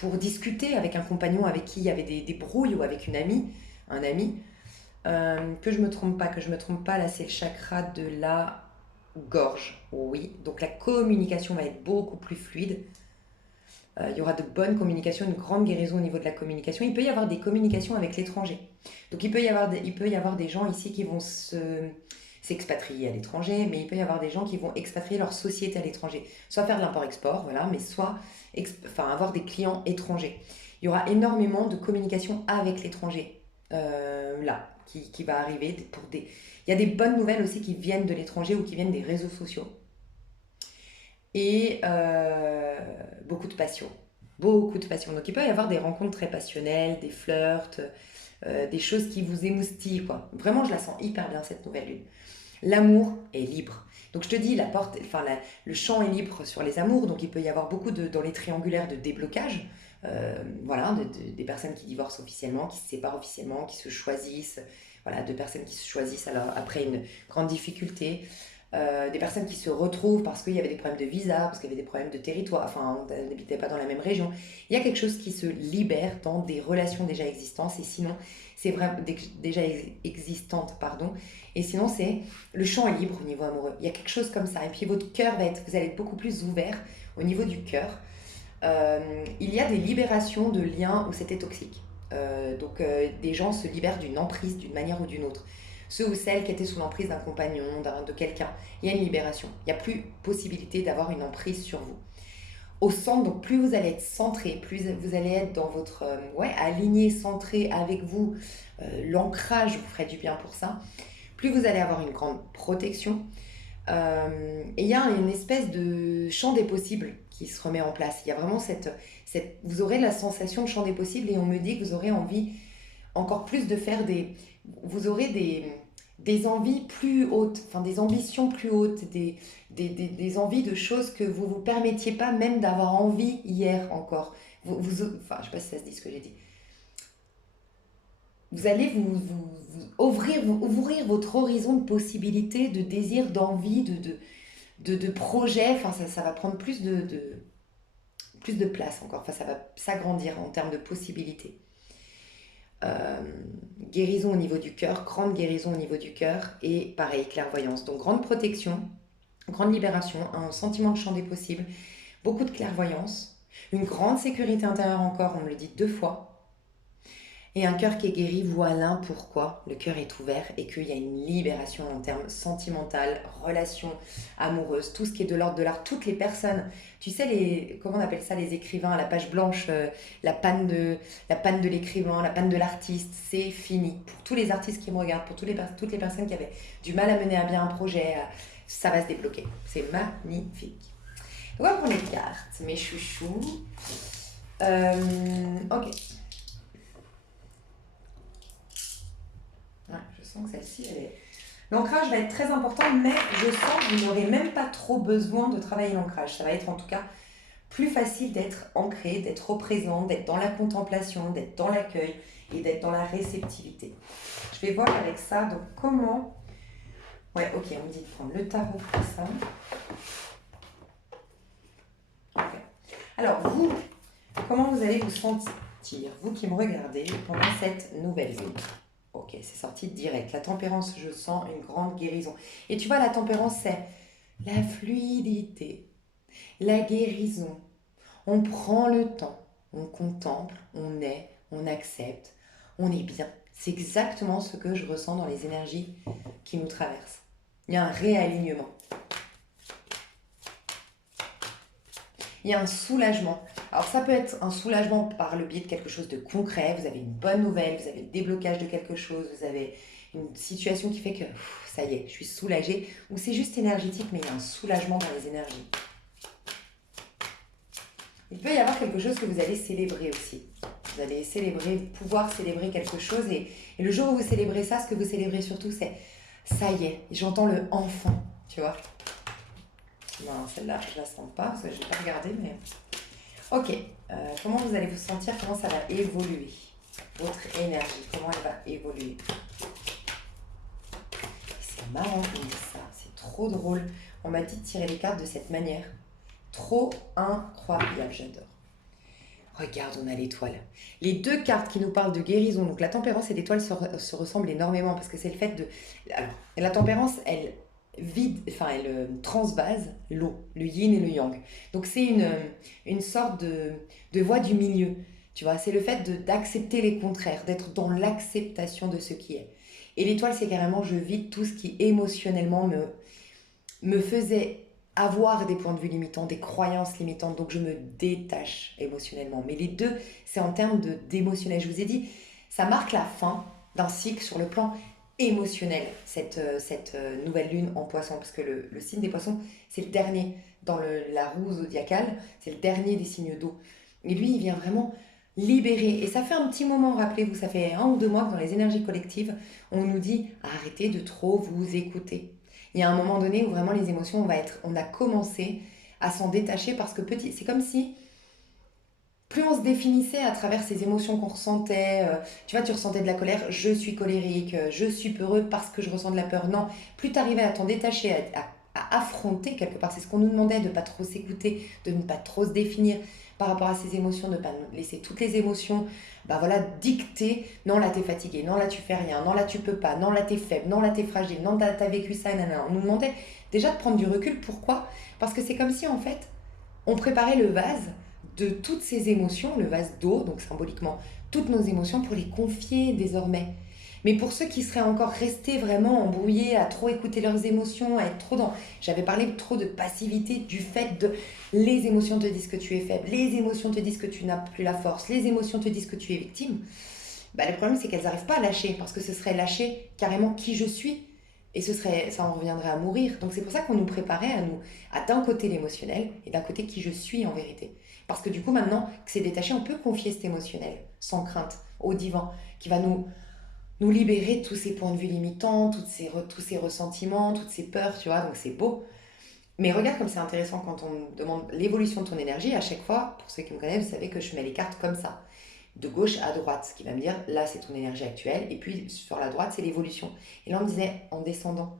pour discuter avec un compagnon avec qui il y avait des brouilles ou avec une amie, un ami. Que je me trompe pas, là c'est le chakra de la gorge, oui. Donc la communication va être beaucoup plus fluide. Il y aura de bonnes communications, une grande guérison au niveau de la communication. Il peut y avoir des communications avec l'étranger. Donc il peut y avoir des gens ici qui vont s'expatrier à l'étranger, mais il peut y avoir des gens qui vont expatrier leur société à l'étranger. Soit faire de l'import-export, voilà, mais soit avoir des clients étrangers. Il y aura énormément de communication avec l'étranger, là, qui va arriver. Il y a des bonnes nouvelles aussi qui viennent de l'étranger ou qui viennent des réseaux sociaux. Et beaucoup de passion. Beaucoup de passion. Donc il peut y avoir des rencontres très passionnelles, des flirts, des choses qui vous émoustillent, quoi. Vraiment, je la sens hyper bien, cette nouvelle lune. L'amour est libre. Donc je te dis, le champ est libre sur les amours, donc il peut y avoir beaucoup dans les triangulaires de déblocage, voilà, des personnes qui divorcent officiellement, qui se séparent officiellement, qui se choisissent, voilà, de personnes qui se choisissent alors, après une grande difficulté, des personnes qui se retrouvent parce qu'il y avait des problèmes de visa, parce qu'il y avait des problèmes de territoire, enfin on n'habitait pas dans la même région. Il y a quelque chose qui se libère dans des relations déjà existantes, et sinon c'est vraiment déjà existantes, pardon. Et sinon c'est le champ est libre au niveau amoureux. Il y a quelque chose comme ça. Et puis votre cœur vous allez être beaucoup plus ouvert au niveau du cœur. Il y a des libérations de liens où c'était toxique. Des gens se libèrent d'une emprise d'une manière ou d'une autre. Ceux ou celles qui étaient sous l'emprise d'un compagnon, de quelqu'un, il y a une libération. Il n'y a plus possibilité d'avoir une emprise sur vous. Au centre, donc plus vous allez être centré, plus vous allez être dans votre aligné, centré avec vous, l'ancrage vous ferait du bien pour ça. Plus vous allez avoir une grande protection. Et il y a une espèce de champ des possibles qui se remet en place. Il y a vraiment vous aurez la sensation de champ des possibles, et on me dit que vous aurez envie encore plus de faire vous aurez des envies plus hautes, enfin des ambitions plus hautes, des envies de choses que vous ne vous permettiez pas même d'avoir envie hier encore. Enfin, je ne sais pas si ça se dit ce que j'ai dit. Vous allez vous ouvrir votre horizon de possibilités, de désirs, d'envie, de projets. Enfin, ça va prendre plus de place encore. Enfin, ça va s'agrandir en termes de possibilités. Guérison au niveau du cœur, grande guérison au niveau du cœur, et pareil, clairvoyance. Donc grande protection, grande libération, un sentiment de champ des possibles, beaucoup de clairvoyance, une grande sécurité intérieure encore, on me le dit 2 fois, et un cœur qui est guéri. Voilà pourquoi le cœur est ouvert et qu'il y a une libération en termes sentimental, relations amoureuses, tout ce qui est de l'ordre de l'art. Toutes les personnes, tu sais, comment on appelle ça, les écrivains à la page blanche, la panne de l'écrivain, la panne de l'artiste, c'est fini. Pour tous les artistes qui me regardent, pour toutes les personnes qui avaient du mal à mener à bien un projet, ça va se débloquer. C'est magnifique. Voilà pour les cartes, mes chouchous. Ok. Ouais, je sens que celle-ci, l'ancrage va être très important, mais je sens que vous n'aurez même pas trop besoin de travailler l'ancrage. Ça va être en tout cas plus facile d'être ancré, d'être au présent, d'être dans la contemplation, d'être dans l'accueil et d'être dans la réceptivité. Je vais voir avec ça, donc comment... Ouais, ok, on me dit de prendre le tarot pour ça. Ok. Alors, vous, comment vous allez vous sentir, vous qui me regardez, pendant cette nouvelle lune? Ok, c'est sorti direct. La tempérance, je sens une grande guérison. Et tu vois, la tempérance, c'est la fluidité, la guérison. On prend le temps, on contemple, on est, on accepte, on est bien. C'est exactement ce que je ressens dans les énergies qui nous traversent. Il y a un réalignement. Il y a un soulagement. Alors ça peut être un soulagement par le biais de quelque chose de concret. Vous avez une bonne nouvelle, vous avez le déblocage de quelque chose, vous avez une situation qui fait que ça y est, je suis soulagée. Ou c'est juste énergétique, mais il y a un soulagement dans les énergies. Il peut y avoir quelque chose que vous allez célébrer aussi. Vous allez pouvoir célébrer quelque chose. Et le jour où vous célébrez ça, ce que vous célébrez surtout, c'est Ça y est, j'entends le enfant, tu vois. Non, celle-là, je la sens pas parce que je n'ai pas regardé, mais... Ok, comment vous allez vous sentir? Comment ça va évoluer? Votre énergie, comment elle va évoluer? C'est marrant qu'on dise ça, c'est trop drôle. On m'a dit de tirer les cartes de cette manière. Trop incroyable, j'adore. Regarde, on a l'étoile. Les deux cartes qui nous parlent de guérison, donc la tempérance et l'étoile se ressemblent énormément parce que c'est le fait de... Alors, la tempérance, elle vide, enfin elle transvase l'eau, le yin et le yang. Donc c'est une sorte de voie du milieu, tu vois. C'est le fait d'accepter les contraires, d'être dans l'acceptation de ce qui est. Et l'étoile, c'est carrément je vide tout ce qui émotionnellement me faisait avoir des points de vue limitants, des croyances limitantes, donc je me détache émotionnellement. Mais les deux, c'est en termes d'émotionnel. Je vous ai dit, ça marque la fin d'un cycle sur le plan émotionnel, cette nouvelle lune en poisson, parce que le signe des poissons, c'est le dernier dans la roue zodiacale, c'est le dernier des signes d'eau. Et lui, il vient vraiment libérer. Et ça fait un petit moment, rappelez-vous, ça fait 1 ou 2 mois que dans les énergies collectives, on nous dit arrêtez de trop vous écouter. Il y a un moment donné où vraiment les émotions, on a commencé à s'en détacher parce que c'est comme si plus on se définissait à travers ces émotions qu'on ressentait, tu vois, tu ressentais de la colère, je suis colérique, je suis peureux parce que je ressens de la peur. Non, plus tu arrivais à t'en détacher, à affronter quelque part, c'est ce qu'on nous demandait, de ne pas trop s'écouter, de ne pas trop se définir par rapport à ces émotions, de ne pas laisser toutes les émotions bah voilà, dicter, non là t'es fatigué, non là tu fais rien, non là tu peux pas, non là t'es faible, non là t'es fragile, non t'as vécu ça, nanana. On nous demandait déjà de prendre du recul, pourquoi? Parce que c'est comme si en fait on préparait le vase de toutes ces émotions, le vase d'eau, donc symboliquement toutes nos émotions, pour les confier désormais. Mais pour ceux qui seraient encore restés vraiment embrouillés, à trop écouter leurs émotions, à être trop dans... J'avais parlé trop de passivité, du fait de... Les émotions te disent que tu es faible, les émotions te disent que tu n'as plus la force, les émotions te disent que tu es victime. Bah, le problème, c'est qu'elles n'arrivent pas à lâcher, parce que ce serait lâcher carrément qui je suis. Et ça en reviendrait à mourir. Donc c'est pour ça qu'on nous préparait à d'un côté l'émotionnel et d'un côté qui je suis en vérité. Parce que du coup, maintenant que c'est détaché, on peut confier cet émotionnel, sans crainte, au divan, qui va nous libérer de tous ces points de vue limitants, tous ces ressentiments, toutes ces peurs, tu vois, donc c'est beau. Mais regarde comme c'est intéressant quand on me demande l'évolution de ton énergie, à chaque fois, pour ceux qui me connaissent, vous savez que je mets les cartes comme ça, de gauche à droite, ce qui va me dire, là c'est ton énergie actuelle, et puis sur la droite c'est l'évolution. Et là on me disait, en descendant.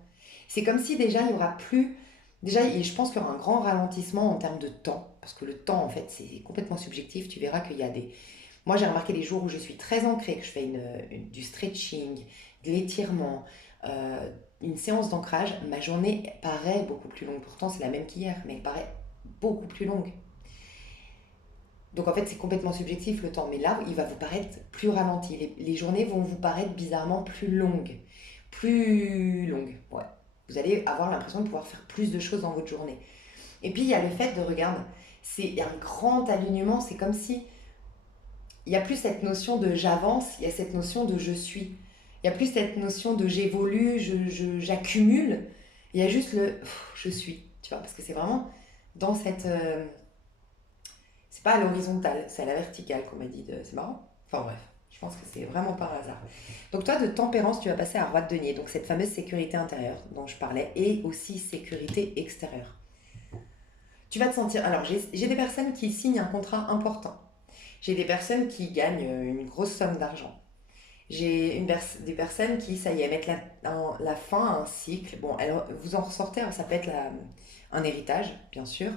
C'est comme si déjà il n'y aura plus, déjà je pense qu'il y aura un grand ralentissement en termes de temps, parce que le temps en fait c'est complètement subjectif, tu verras qu'il y a des, moi, j'ai remarqué les jours où je suis très ancrée, que je fais du stretching, de l'étirement, une séance d'ancrage, ma journée paraît beaucoup plus longue. Pourtant, c'est la même qu'hier, mais elle paraît beaucoup plus longue. Donc, en fait, c'est complètement subjectif le temps. Mais là, il va vous paraître plus ralenti. Les journées vont vous paraître bizarrement plus longues. Plus longues, ouais. Vous allez avoir l'impression de pouvoir faire plus de choses dans votre journée. Et puis, il y a le fait de, regarde, il y a un grand alignement. C'est comme si il n'y a plus cette notion de j'avance, il y a cette notion de je suis. Il n'y a plus cette notion de j'évolue, j'accumule. Il y a juste le je suis, tu vois, parce que c'est vraiment dans cette... c'est pas à l'horizontale, c'est à la verticale qu'on m'a dit. C'est marrant. Enfin bref, je pense que c'est vraiment par hasard. Donc toi, de tempérance, tu vas passer à roi de denier. Donc cette fameuse sécurité intérieure dont je parlais et aussi sécurité extérieure. Tu vas te sentir... Alors j'ai des personnes qui signent un contrat important. J'ai des personnes qui gagnent une grosse somme d'argent. J'ai des personnes qui, ça y est, mettent la fin à un cycle. Bon, alors, vous en ressortez, alors, ça peut être un héritage, bien sûr.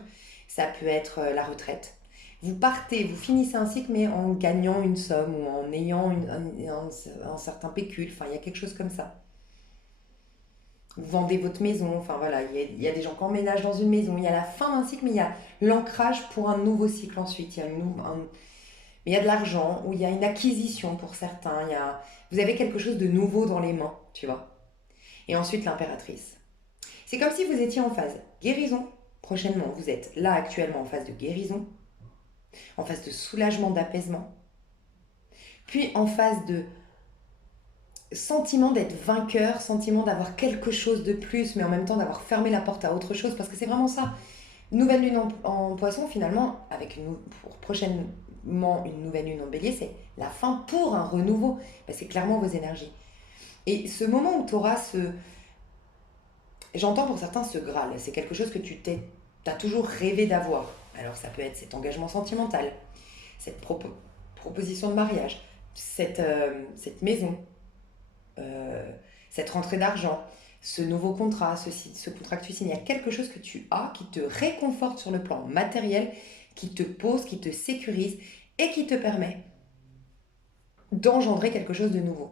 Ça peut être la retraite. Vous partez, vous finissez un cycle, mais en gagnant une somme ou en ayant un certain pécule. Enfin, il y a quelque chose comme ça. Vous vendez votre maison. Enfin, voilà, il y a des gens qui emménagent dans une maison. Il y a la fin d'un cycle, mais il y a l'ancrage pour un nouveau cycle ensuite. Il y a mais il y a de l'argent, ou il y a une acquisition pour certains, vous avez quelque chose de nouveau dans les mains, tu vois. Et ensuite l'impératrice. C'est comme si vous étiez en phase guérison. Prochainement, vous êtes là actuellement en phase de guérison, en phase de soulagement, d'apaisement, puis en phase de sentiment d'être vainqueur, sentiment d'avoir quelque chose de plus, mais en même temps d'avoir fermé la porte à autre chose, parce que c'est vraiment ça. Nouvelle lune en poisson, finalement, avec pour prochainement une nouvelle lune en bélier, c'est la fin pour un renouveau. Ben, c'est clairement vos énergies. Et ce moment où tu auras J'entends pour certains ce Graal, c'est quelque chose que t'as toujours rêvé d'avoir. Alors ça peut être cet engagement sentimental, cette proposition de mariage, cette maison, euh, cette rentrée d'argent, ce nouveau contrat, ce contrat que tu signes. Il y a quelque chose que tu as qui te réconforte sur le plan matériel, qui te pose, qui te sécurise et qui te permet d'engendrer quelque chose de nouveau.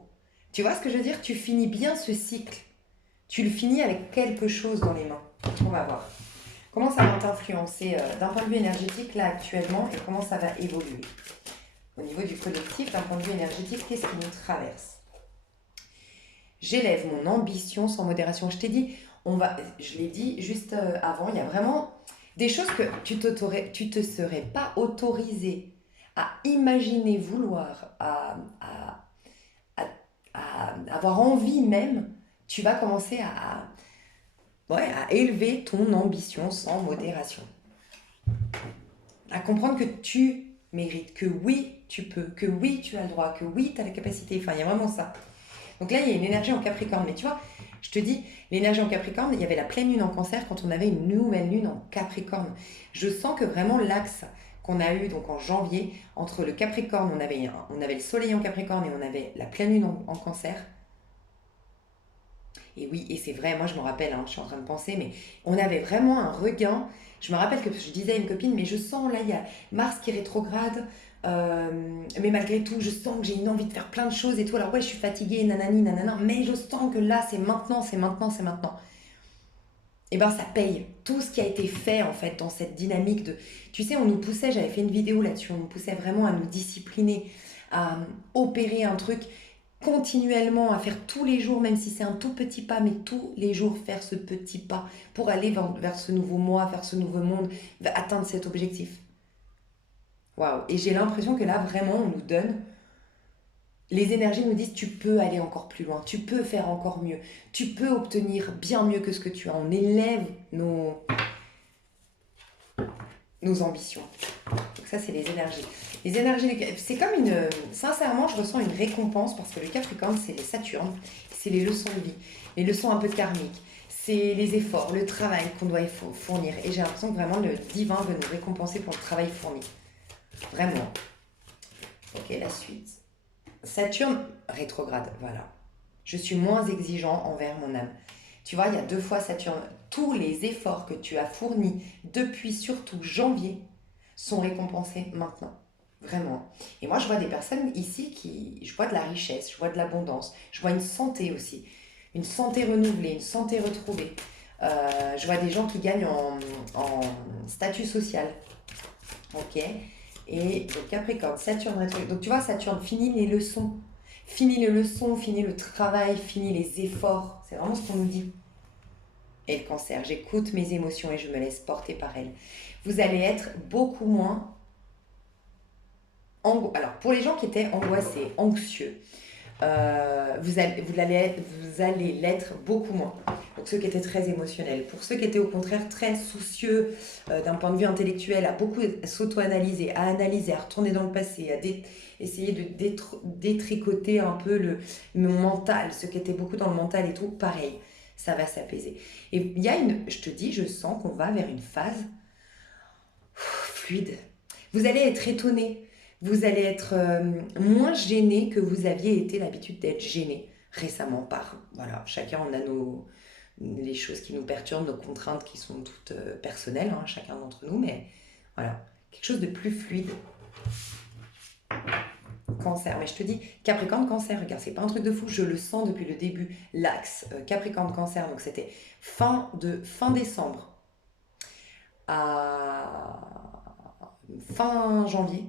Tu vois ce que je veux dire? Tu finis bien ce cycle. Tu le finis avec quelque chose dans les mains. On va voir. Comment ça va t'influencer d'un point de vue énergétique là actuellement et comment ça va évoluer? Au niveau du collectif, d'un point de vue énergétique, qu'est-ce qui nous traverse? J'élève mon ambition sans modération. Je t'ai dit, je l'ai dit juste avant, il y a vraiment des choses que tu te serais pas autorisé à imaginer vouloir, à- à avoir envie même. Tu vas commencer ouais, à élever ton ambition sans modération. À comprendre que tu mérites, que oui, tu peux, que oui, tu as le droit, que oui, tu as la capacité. Enfin, il y a vraiment ça. Donc là, il y a une énergie en Capricorne. Mais tu vois, je te dis, l'énergie en Capricorne, il y avait la pleine lune en Cancer quand on avait une nouvelle lune en Capricorne. Je sens que vraiment l'axe qu'on a eu donc en janvier, entre le Capricorne, on avait le soleil en Capricorne et on avait la pleine lune en Cancer. Et oui, et c'est vrai, moi je me rappelle, hein, je suis en train de penser, mais on avait vraiment un regain. Je me rappelle que je disais à une copine, mais je sens là, il y a Mars qui rétrograde, mais malgré tout, je sens que j'ai une envie de faire plein de choses et tout. Alors ouais, je suis fatiguée, nanani, nanana, mais je sens que là, c'est maintenant, c'est maintenant, c'est maintenant. Et ben ça paye tout ce qui a été fait en fait dans cette dynamique de... Tu sais, on nous poussait, j'avais fait une vidéo là-dessus, on nous poussait vraiment à nous discipliner, à opérer un truc continuellement, à faire tous les jours, même si c'est un tout petit pas, mais tous les jours faire ce petit pas pour aller vers ce nouveau moi, vers ce nouveau monde, atteindre cet objectif. Waouh! Et j'ai l'impression que là, vraiment, on nous donne, les énergies nous disent, tu peux aller encore plus loin, tu peux faire encore mieux, tu peux obtenir bien mieux que ce que tu as. On élève nos ambitions. Donc ça, c'est les énergies. Les énergies, c'est comme une... Sincèrement, je ressens une récompense parce que le Capricorne, c'est les Saturnes, c'est les leçons de vie, les leçons un peu karmiques, c'est les efforts, le travail qu'on doit fournir. Et j'ai l'impression que vraiment le divin veut nous récompenser pour le travail fourni. Vraiment. Ok, la suite. Saturne rétrograde, voilà. Je suis moins exigeant envers mon âme. Tu vois, il y a 2 fois Saturne. Tous les efforts que tu as fournis depuis surtout janvier sont récompensés maintenant. Vraiment. Et moi, je vois des personnes ici je vois de la richesse, je vois de l'abondance, je vois une santé aussi. Une santé renouvelée, une santé retrouvée. Je vois des gens qui gagnent en statut social. Ok. Et donc Capricorne, Saturne rétrograde. Donc tu vois, Saturne finit les leçons. Fini les leçons, fini le travail, fini les efforts. C'est vraiment ce qu'on nous dit. Et le Cancer, j'écoute mes émotions et je me laisse porter par elles. Vous allez être beaucoup moins... Alors, pour les gens qui étaient angoissés, anxieux, vous allez l'être beaucoup moins. Donc ceux qui étaient très émotionnels. Pour ceux qui étaient au contraire très soucieux d'un point de vue intellectuel, à beaucoup s'auto-analyser, à analyser, à retourner dans le passé, essayer de détricoter un peu le mental, ceux qui étaient beaucoup dans le mental et tout, pareil, ça va s'apaiser. Et il y a je te dis, je sens qu'on va vers une phase fluide. Vous allez être étonné. Vous allez être moins gêné que vous aviez été l'habitude d'être gêné récemment par... Voilà, chacun on a les choses qui nous perturbent, nos contraintes qui sont toutes personnelles, hein, chacun d'entre nous, mais voilà, quelque chose de plus fluide. Cancer, mais je te dis, Capricorne, Cancer, regarde, c'est pas un truc de fou, je le sens depuis le début, l'axe Capricorne, Cancer, donc c'était fin décembre à fin janvier,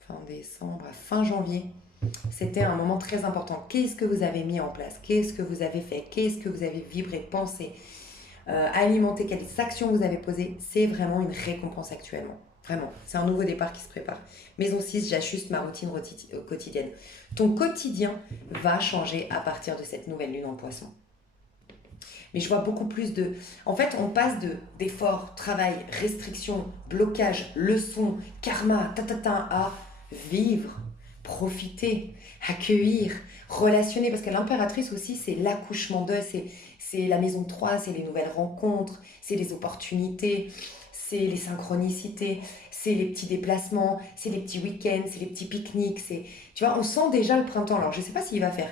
fin décembre à fin janvier, c'était un moment très important. Qu'est-ce que vous avez mis en place? Qu'est-ce que vous avez fait? Qu'est-ce que vous avez vibré, pensé, alimenté? Quelles actions vous avez posées? C'est vraiment une récompense actuellement. Vraiment, c'est un nouveau départ qui se prépare. Maison 6, j'ajuste ma routine quotidienne. Ton quotidien va changer à partir de cette nouvelle lune en Poisson. Mais je vois beaucoup plus de... En fait, on passe d'efforts, travail, restrictions, blocage, leçons, karma, à vivre, profiter, accueillir, relationner. Parce que l'impératrice aussi, c'est l'accouchement d'eux, c'est la maison 3, c'est les nouvelles rencontres, c'est les opportunités, c'est les synchronicités, c'est les petits déplacements, c'est les petits week-ends, c'est les petits pique-niques. Tu vois, on sent déjà le printemps. Alors, je ne sais pas s'il va faire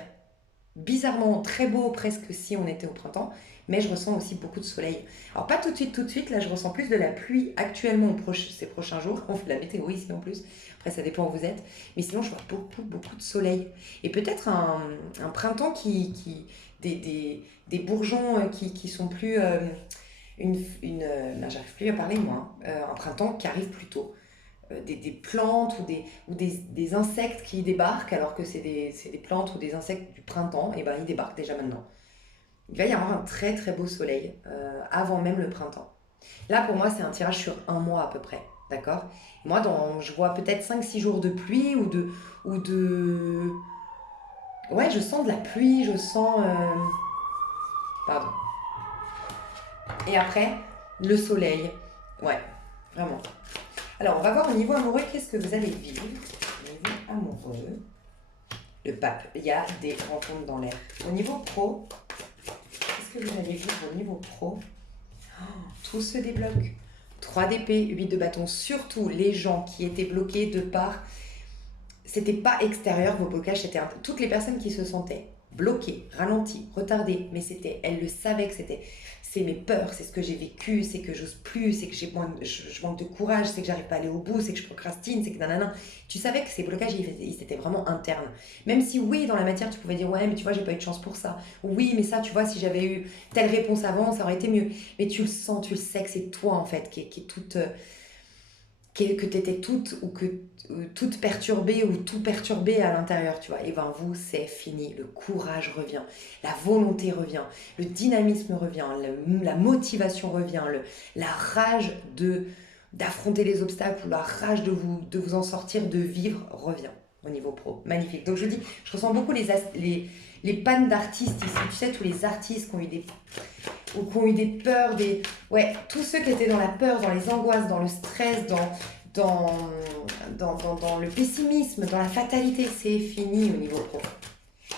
bizarrement très beau, presque si on était au printemps, mais je ressens aussi beaucoup de soleil. Alors, pas tout de suite. Là, je ressens plus de la pluie actuellement ces prochains jours. On fait la météo ici en plus. Après, ça dépend où vous êtes. Mais sinon, je vois beaucoup de soleil. Et peut-être un printemps des bourgeons qui sont plus. Non, j'arrive plus à parler moi. Un printemps qui arrive plus tôt. Des plantes ou des insectes qui débarquent alors que c'est des plantes ou des insectes du printemps, et ben ils débarquent déjà maintenant. Il va y avoir un très très beau soleil avant même le printemps. Là pour moi c'est un tirage sur un mois à peu près, d'accord. Moi je vois peut-être 5 6 jours de pluie ou de... Ouais, je sens de la pluie, je sens... Pardon. Et après, le soleil. Ouais, vraiment. Alors, on va voir au niveau amoureux, qu'est-ce que vous allez vivre. Au niveau amoureux, le pape, il y a des rencontres dans l'air. Au niveau pro, qu'est-ce que vous allez vivre au niveau pro? Tout se débloque. 3 d'épée, 8 de bâton. Surtout les gens qui étaient bloqués de par... C'était pas extérieur, vos blocages, c'était toutes les personnes qui se sentaient bloquées, ralenties, retardées, mais elles le savaient que c'est mes peurs, c'est ce que j'ai vécu, c'est que j'ose plus, c'est que je manque de courage, c'est que j'arrive pas à aller au bout, c'est que je procrastine, c'est que nanana. Tu savais que ces blocages, ils étaient vraiment internes. Même si oui, dans la matière, tu pouvais dire ouais, mais tu vois, j'ai pas eu de chance pour ça. Oui, mais ça, tu vois, si j'avais eu telle réponse avant, ça aurait été mieux. Mais tu le sens, tu le sais que c'est toi en fait qui est toute... que tu étais toute perturbée ou tout perturbé à l'intérieur, tu vois. Et ben vous, c'est fini. Le courage revient, la volonté revient, le dynamisme revient, la motivation revient, la rage d'affronter les obstacles ou la rage de vous en sortir, de vivre revient au niveau pro. Magnifique. Donc je dis, je ressens beaucoup les pannes d'artistes ici. Tu sais, tous les artistes qui ont eu des peurs, ouais, tous ceux qui étaient dans la peur, dans les angoisses, dans le stress, dans le pessimisme, dans la fatalité, c'est fini au niveau pro.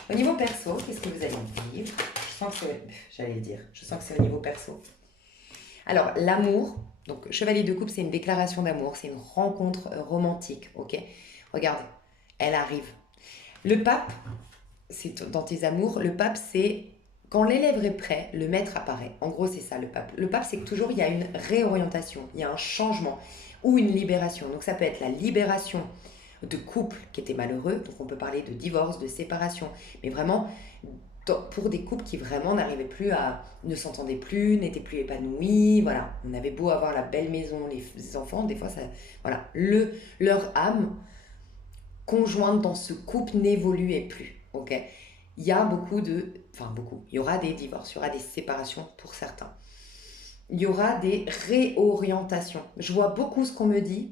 Au niveau perso, qu'est-ce que vous allez vivre? Je sens que c'est au niveau perso. Alors, l'amour, donc chevalier de coupe, c'est une déclaration d'amour, c'est une rencontre romantique, ok? Regarde, elle arrive. Le pape, c'est dans tes amours, le pape, c'est quand l'élève est prêt, le maître apparaît. En gros, c'est ça le pape. Le pape, c'est que toujours il y a une réorientation, il y a un changement ou une libération. Donc ça peut être la libération de couples qui étaient malheureux, donc on peut parler de divorce, de séparation, mais vraiment pour des couples qui vraiment n'arrivaient plus ne s'entendaient plus, n'étaient plus épanouis, voilà. On avait beau avoir la belle maison, les enfants, des fois ça, voilà, leur âme conjointe dans ce couple n'évoluait plus, ok. Il y a il y aura des divorces, il y aura des séparations pour certains. Il y aura des réorientations. Je vois beaucoup ce qu'on me dit,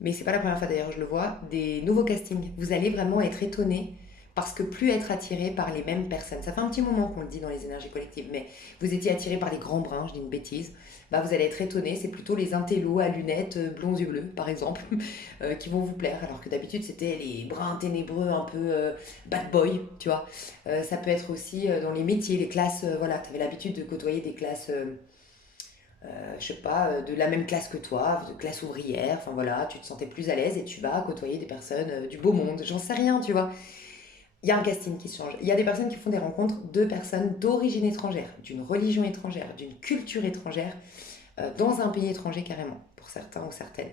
mais c'est pas la première fois d'ailleurs, je le vois, des nouveaux castings. Vous allez vraiment être étonnés parce que plus être attiré par les mêmes personnes. Ça fait un petit moment qu'on le dit dans les énergies collectives, mais vous étiez attiré par les grands bruns, je dis une bêtise, bah vous allez être étonné, c'est plutôt les intellos à lunettes, blonds yeux bleus par exemple, qui vont vous plaire, alors que d'habitude c'était les bruns ténébreux un peu bad boy, tu vois. Ça peut être aussi dans les métiers, les classes, voilà, tu avais l'habitude de côtoyer des classes... je sais pas, de la même classe que toi, de classe ouvrière, enfin voilà, tu te sentais plus à l'aise et tu vas côtoyer des personnes du beau monde, j'en sais rien, tu vois. Il y a un casting qui se change. Il y a des personnes qui font des rencontres de personnes d'origine étrangère, d'une religion étrangère, d'une culture étrangère, dans un pays étranger carrément, pour certains ou certaines.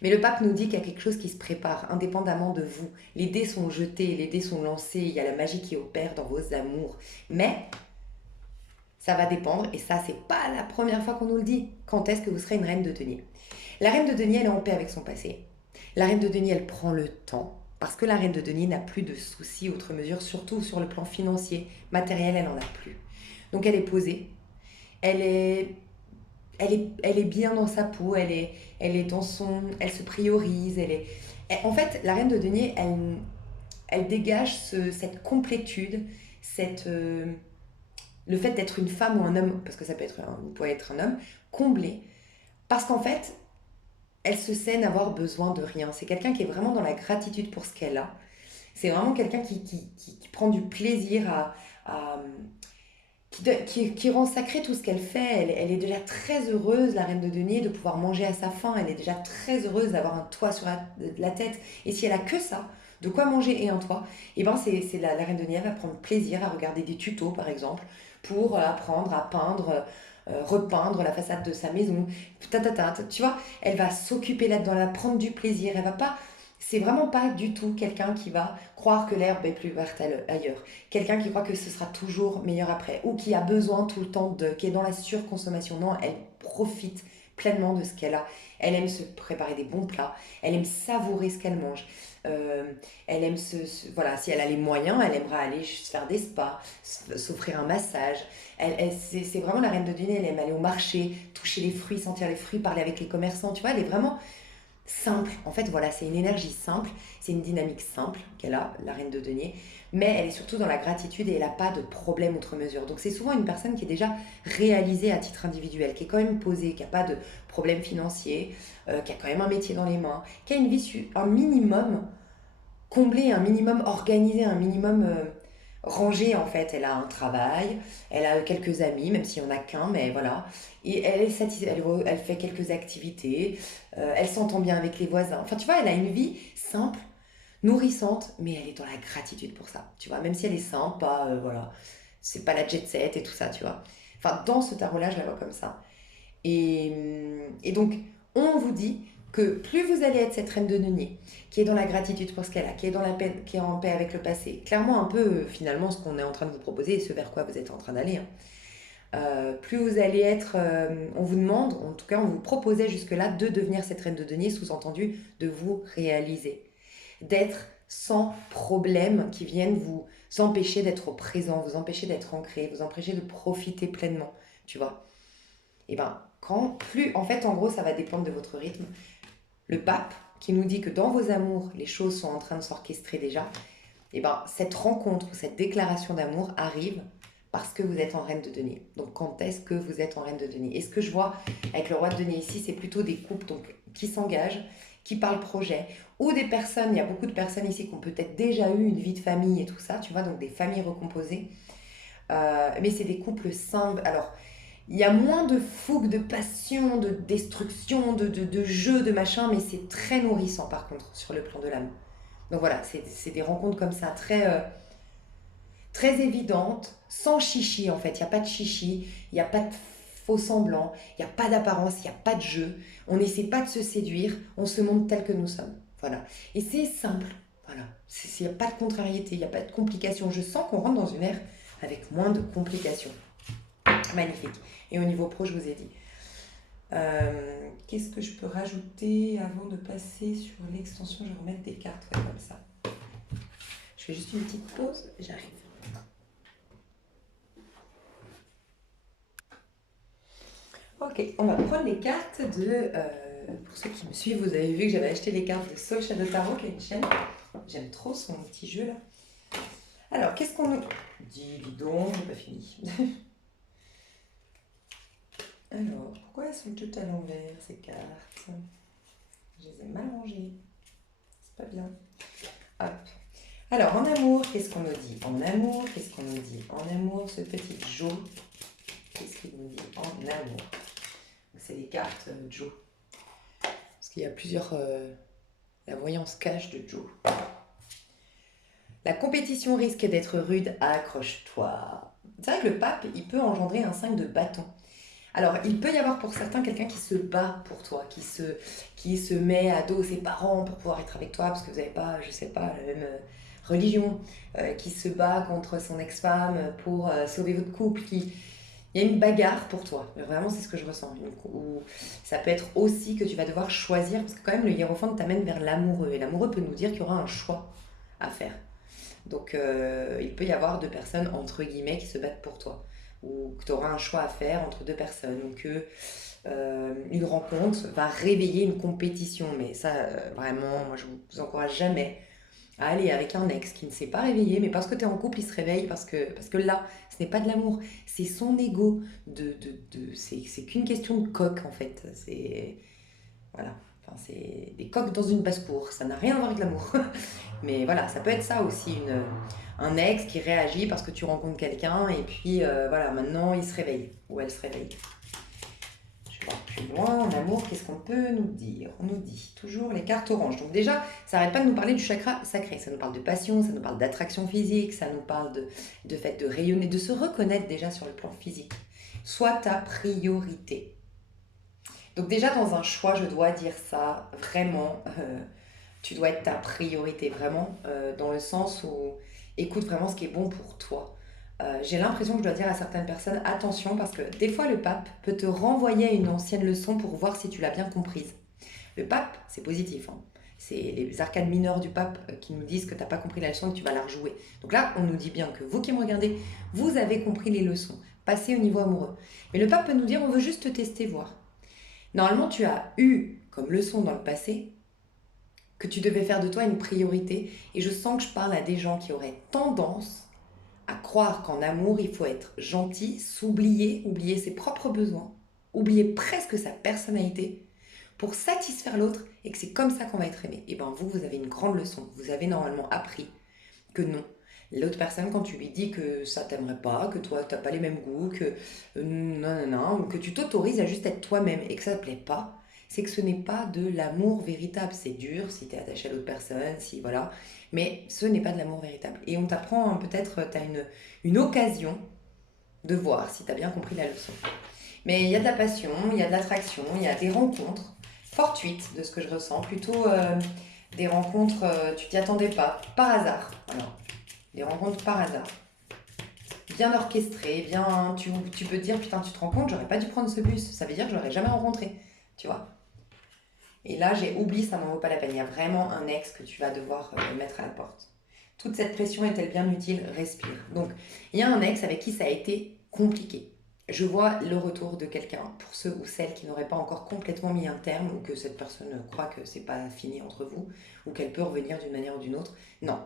Mais le pape nous dit qu'il y a quelque chose qui se prépare, indépendamment de vous. Les dés sont jetés, les dés sont lancés, il y a la magie qui opère dans vos amours. Mais ça va dépendre, et ça, c'est pas la première fois qu'on nous le dit, quand est-ce que vous serez une reine de denier. La reine de denier, elle est en paix avec son passé. La reine de denier, elle prend le temps. Parce que la reine de denier n'a plus de soucis outre mesure, surtout sur le plan financier, matériel, elle n'en a plus. Donc elle est posée, elle est bien dans sa peau, elle se priorise, en fait, la reine de denier, elle dégage cette complétude, le fait d'être une femme ou un homme, parce que ça peut être un homme, comblé, parce qu'en fait, elle se sait n'avoir besoin de rien. C'est quelqu'un qui est vraiment dans la gratitude pour ce qu'elle a. C'est vraiment quelqu'un qui prend du plaisir qui rend sacré tout ce qu'elle fait. Elle est déjà très heureuse, la reine de denier, de pouvoir manger à sa faim. Elle est déjà très heureuse d'avoir un toit sur la tête. Et si elle a que ça, de quoi manger et un toit, et ben c'est la reine de denier, elle va prendre plaisir à regarder des tutos, par exemple, pour apprendre à peindre, repeindre la façade de sa maison. Tu vois, elle va s'occuper là-dedans, elle va prendre du plaisir. Elle va pas. C'est vraiment pas du tout quelqu'un qui va croire que l'herbe est plus verte ailleurs. Quelqu'un qui croit que ce sera toujours meilleur après, ou qui a besoin tout le temps qui est dans la surconsommation. Non, elle profite pleinement de ce qu'elle a. Elle aime se préparer des bons plats, elle aime savourer ce qu'elle mange. Euh, Elle aime voilà, si elle a les moyens, elle aimera aller juste faire des spas, s'offrir un massage. C'est vraiment la reine de dîner, elle aime aller au marché, toucher les fruits, sentir les fruits, parler avec les commerçants. Tu vois, elle est vraiment simple. En fait, voilà, c'est une énergie simple, c'est une dynamique simple qu'elle a, la reine de denier, mais elle est surtout dans la gratitude et elle n'a pas de problème outre mesure. Donc c'est souvent une personne qui est déjà réalisée à titre individuel, qui est quand même posée, qui n'a pas de problème financier, qui a quand même un métier dans les mains, qui a une vie un minimum comblée, un minimum organisé, un minimum rangé en fait. Elle a un travail, elle a quelques amis, même s'il n'y en a qu'un, mais voilà. Et elle est satisfaite, elle fait quelques activités, elle s'entend bien avec les voisins. Enfin, tu vois, elle a une vie simple, nourrissante, mais elle est dans la gratitude pour ça. Tu vois, même si elle est simple, pas, voilà, c'est pas la jet set et tout ça, tu vois. Enfin, dans ce tarot-là, je la vois comme ça. Et donc, on vous dit que plus vous allez être cette reine de denier, qui est dans la gratitude pour ce qu'elle a, qui est, dans la paix, qui est en paix avec le passé, clairement un peu finalement ce qu'on est en train de vous proposer et ce vers quoi vous êtes en train d'aller, hein. Plus vous allez être, on vous demande, en tout cas on vous proposait jusque-là de devenir cette reine de denier, sous-entendu de vous réaliser, d'être sans problème qui viennent vous empêcher d'être au présent, vous empêcher d'être ancré, vous empêcher de profiter pleinement, tu vois. Et ben, quand plus, en fait, en gros, ça va dépendre de votre rythme. Le pape, qui nous dit que dans vos amours, les choses sont en train de s'orchestrer déjà, et ben, cette rencontre, cette déclaration d'amour arrive parce que vous êtes en reine de denier. Donc, quand est-ce que vous êtes en reine de denier? Et ce que je vois avec le roi de denier ici, c'est plutôt des couples donc, qui s'engagent, qui parlent projet, ou des personnes, il y a beaucoup de personnes ici qui ont peut-être déjà eu une vie de famille et tout ça, tu vois, donc des familles recomposées. Mais c'est des couples simples. Alors, il y a moins de fougue, de passion, de destruction, de jeu, de machin, mais c'est très nourrissant par contre sur le plan de l'âme. Donc voilà, c'est des rencontres comme ça, très évidentes, sans chichi en fait. Il n'y a pas de chichi, il n'y a pas de faux semblant, il n'y a pas d'apparence, il n'y a pas de jeu. On n'essaie pas de se séduire, on se montre tel que nous sommes. Voilà. Et c'est simple. Voilà. Il n'y a pas de contrariété, il n'y a pas de complications. Je sens qu'on rentre dans une ère avec moins de complications. Magnifique. Et au niveau pro, je vous ai dit. Qu'est-ce que je peux rajouter avant de passer sur l'extension? Je vais remettre des cartes ouais, comme ça. Je fais juste une petite pause, j'arrive. Ok, on va prendre les cartes de... pour ceux qui me suivent, vous avez vu que j'avais acheté les cartes de Soul Shadow Tarot, qui est une chaîne. J'aime trop son petit jeu là. Alors, qu'est-ce qu'on nous... Dis donc, j'ai pas fini. Alors, pourquoi elles sont toutes à l'envers, ces cartes? Je les ai mal rangées. C'est pas bien. Hop. Alors, en amour, qu'est-ce qu'on nous dit? En amour, qu'est-ce qu'on nous dit? En amour, ce petit Joe, qu'est-ce qu'il nous dit? En amour. C'est les cartes Joe. Parce qu'il y a plusieurs... la voyance cache de Joe. La compétition risque d'être rude, accroche-toi. C'est vrai que le pape, il peut engendrer un 5 de bâton. Alors, il peut y avoir pour certains quelqu'un qui se bat pour toi, qui se met à dos ses parents pour pouvoir être avec toi, parce que vous n'avez pas, je sais pas, la même religion, qui se bat contre son ex-femme pour sauver votre couple, il y a une bagarre pour toi. Vraiment, c'est ce que je ressens. Ou ça peut être aussi que tu vas devoir choisir, parce que quand même, le hiérophante t'amène vers l'amoureux, et l'amoureux peut nous dire qu'il y aura un choix à faire. Donc, il peut y avoir deux personnes, entre guillemets, qui se battent pour toi. Ou que tu auras un choix à faire entre deux personnes. Ou que une rencontre va réveiller une compétition. Mais ça, vraiment, moi, je vous encourage jamais à aller avec un ex qui ne s'est pas réveillé. Mais parce que tu es en couple, il se réveille. Parce que là, ce n'est pas de l'amour. C'est son ego. C'est qu'une question de coq, en fait. Voilà. Enfin, c'est des coqs dans une basse-cour, ça n'a rien à voir avec l'amour. Mais voilà, ça peut être ça aussi, un ex qui réagit parce que tu rencontres quelqu'un et puis voilà, maintenant il se réveille ou elle se réveille. Je vais voir plus loin, en amour, qu'est-ce qu'on peut nous dire? On nous dit toujours les cartes oranges. Donc déjà, ça n'arrête pas de nous parler du chakra sacré. Ça nous parle de passion, ça nous parle d'attraction physique, ça nous parle de fait de rayonner, de se reconnaître déjà sur le plan physique. Sois ta priorité. Donc déjà, dans un choix, je dois dire ça, vraiment, tu dois être ta priorité, vraiment, dans le sens où écoute vraiment ce qui est bon pour toi. J'ai l'impression que je dois dire à certaines personnes, attention, parce que des fois, le pape peut te renvoyer à une ancienne leçon pour voir si tu l'as bien comprise. Le pape, c'est positif, hein. C'est les arcanes mineures du pape qui nous disent que tu n'as pas compris la leçon et que tu vas la rejouer. Donc là, on nous dit bien que vous qui me regardez, vous avez compris les leçons. Passez au niveau amoureux. Mais le pape peut nous dire, on veut juste te tester, voir. Normalement, tu as eu comme leçon dans le passé que tu devais faire de toi une priorité. Et je sens que je parle à des gens qui auraient tendance à croire qu'en amour, il faut être gentil, s'oublier, oublier ses propres besoins, oublier presque sa personnalité pour satisfaire l'autre et que c'est comme ça qu'on va être aimé. Et bien vous avez une grande leçon. Vous avez normalement appris que non. L'autre personne, quand tu lui dis que ça t'aimerait pas, que toi, tu n'as pas les mêmes goûts, que non, non, non, ou que tu t'autorises à juste être toi-même et que ça ne te plaît pas, c'est que ce n'est pas de l'amour véritable. C'est dur si tu es attaché à l'autre personne, si voilà, mais ce n'est pas de l'amour véritable. Et on t'apprend, hein, peut-être, tu as une occasion de voir si tu as bien compris la leçon. Mais il y a de la passion, il y a de l'attraction, il y a des rencontres fortuites de ce que je ressens, plutôt des rencontres, tu t'y attendais pas, par hasard. Alors, des rencontres par hasard. Bien orchestrées, bien. Tu peux te dire, putain, tu te rends compte, j'aurais pas dû prendre ce bus. Ça veut dire que je l'aurais jamais rencontré. Tu vois. Et là, j'ai oublié, ça n'en vaut pas la peine. Il y a vraiment un ex que tu vas devoir mettre à la porte. Toute cette pression est-elle bien utile? Respire. Donc, il y a un ex avec qui ça a été compliqué. Je vois le retour de quelqu'un, pour ceux ou celles qui n'auraient pas encore complètement mis un terme, ou que cette personne croit que c'est pas fini entre vous, ou qu'elle peut revenir d'une manière ou d'une autre. Non.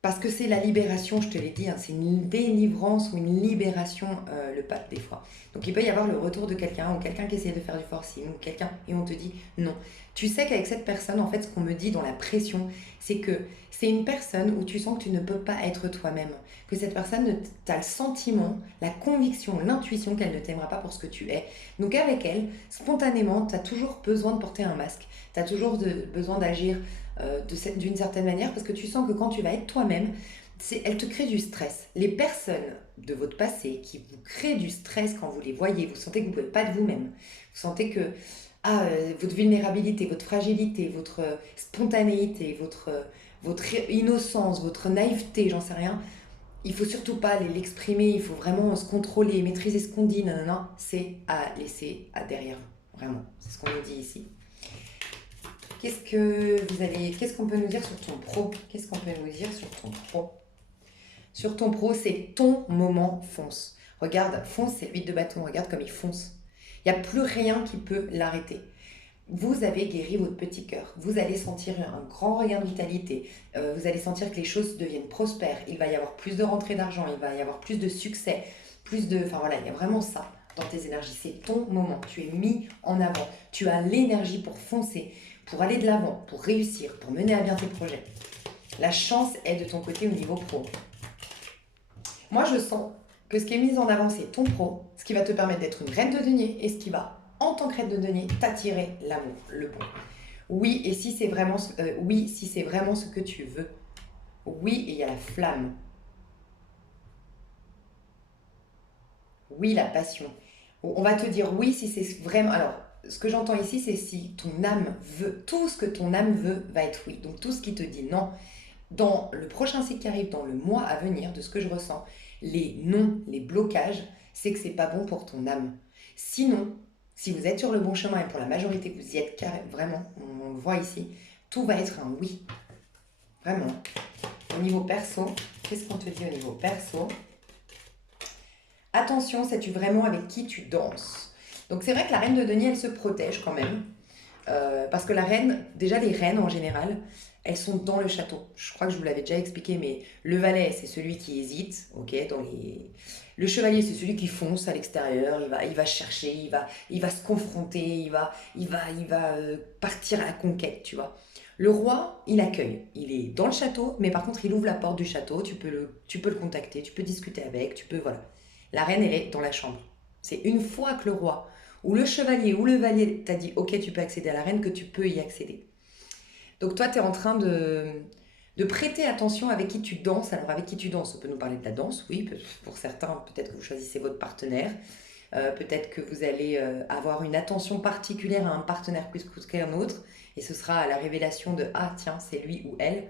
Parce que c'est la libération, je te l'ai dit, hein, c'est une délivrance ou une libération, le pape, des fois. Donc il peut y avoir le retour de quelqu'un, ou quelqu'un qui essaie de faire du forcing, ou quelqu'un, et on te dit non. Tu sais qu'avec cette personne, en fait, ce qu'on me dit dans la pression, c'est que c'est une personne où tu sens que tu ne peux pas être toi-même. Que cette personne, tu as le sentiment, la conviction, l'intuition qu'elle ne t'aimera pas pour ce que tu es. Donc avec elle, spontanément, tu as toujours besoin de porter un masque. Tu as toujours besoin d'agir d'une certaine manière, parce que tu sens que quand tu vas être toi-même, elle te crée du stress. Les personnes de votre passé qui vous créent du stress quand vous les voyez, vous sentez que vous ne pouvez pas être vous-même. Vous sentez que votre vulnérabilité, votre fragilité, votre spontanéité, votre innocence, votre naïveté, j'en sais rien, il faut surtout pas l'exprimer, il faut vraiment se contrôler, maîtriser ce qu'on dit, non, non, non, c'est à laisser derrière vous. Vraiment, c'est ce qu'on nous dit ici. Qu'est-ce qu'on peut nous dire sur ton pro? Qu'est-ce qu'on peut nous dire sur ton pro? Sur ton pro, c'est ton moment, fonce. Regarde, fonce, c'est l'huile de bâton, regarde comme il fonce. Il n'y a plus rien qui peut l'arrêter. Vous avez guéri votre petit cœur. Vous allez sentir un grand regain de vitalité. Vous allez sentir que les choses deviennent prospères. Il va y avoir plus de rentrée d'argent, il va y avoir plus de succès, plus de... Enfin voilà, il y a vraiment ça dans tes énergies. C'est ton moment. Tu es mis en avant. Tu as l'énergie pour foncer, pour aller de l'avant, pour réussir, pour mener à bien tes projets. La chance est de ton côté au niveau pro. Moi, je sens que ce qui est mis en avant, c'est ton pro, ce qui va te permettre d'être une reine de denier et ce qui va, en tant que reine de denier, t'attirer l'amour, le bon. Oui, et si c'est vraiment, oui, si c'est vraiment ce que tu veux. Oui, et il y a la flamme. Oui, la passion. On va te dire oui si c'est vraiment... Alors, ce que j'entends ici, c'est si ton âme veut, tout ce que ton âme veut va être oui. Donc tout ce qui te dit non, dans le prochain cycle qui arrive, dans le mois à venir, de ce que je ressens, les non, les blocages, c'est que c'est pas bon pour ton âme. Sinon, si vous êtes sur le bon chemin et pour la majorité vous y êtes vraiment, on le voit ici, tout va être un oui. Vraiment. Au niveau perso, qu'est-ce qu'on te dit au niveau perso? Attention, sais-tu vraiment avec qui tu danses? Donc c'est vrai que la reine de denier, elle se protège quand même. Parce que la reine, déjà les reines en général, elles sont dans le château. Je crois que je vous l'avais déjà expliqué, mais le valet, c'est celui qui hésite, ok, Le chevalier, c'est celui qui fonce à l'extérieur, il va chercher, il va se confronter, il va partir à la conquête, tu vois. Le roi, il accueille. Il est dans le château, mais par contre, il ouvre la porte du château, tu peux le contacter, tu peux discuter avec, voilà. La reine, elle est dans la chambre. C'est une fois que le roi, ou le chevalier, ou le valet t'a dit, ok, tu peux accéder à la reine, que tu peux y accéder. Donc toi, tu es en train de prêter attention avec qui tu danses. Alors avec qui tu danses, on peut nous parler de la danse, oui, pour certains, peut-être que vous choisissez votre partenaire. Peut-être que vous allez avoir une attention particulière à un partenaire plus qu'un autre, et ce sera à la révélation de ah tiens, c'est lui ou elle,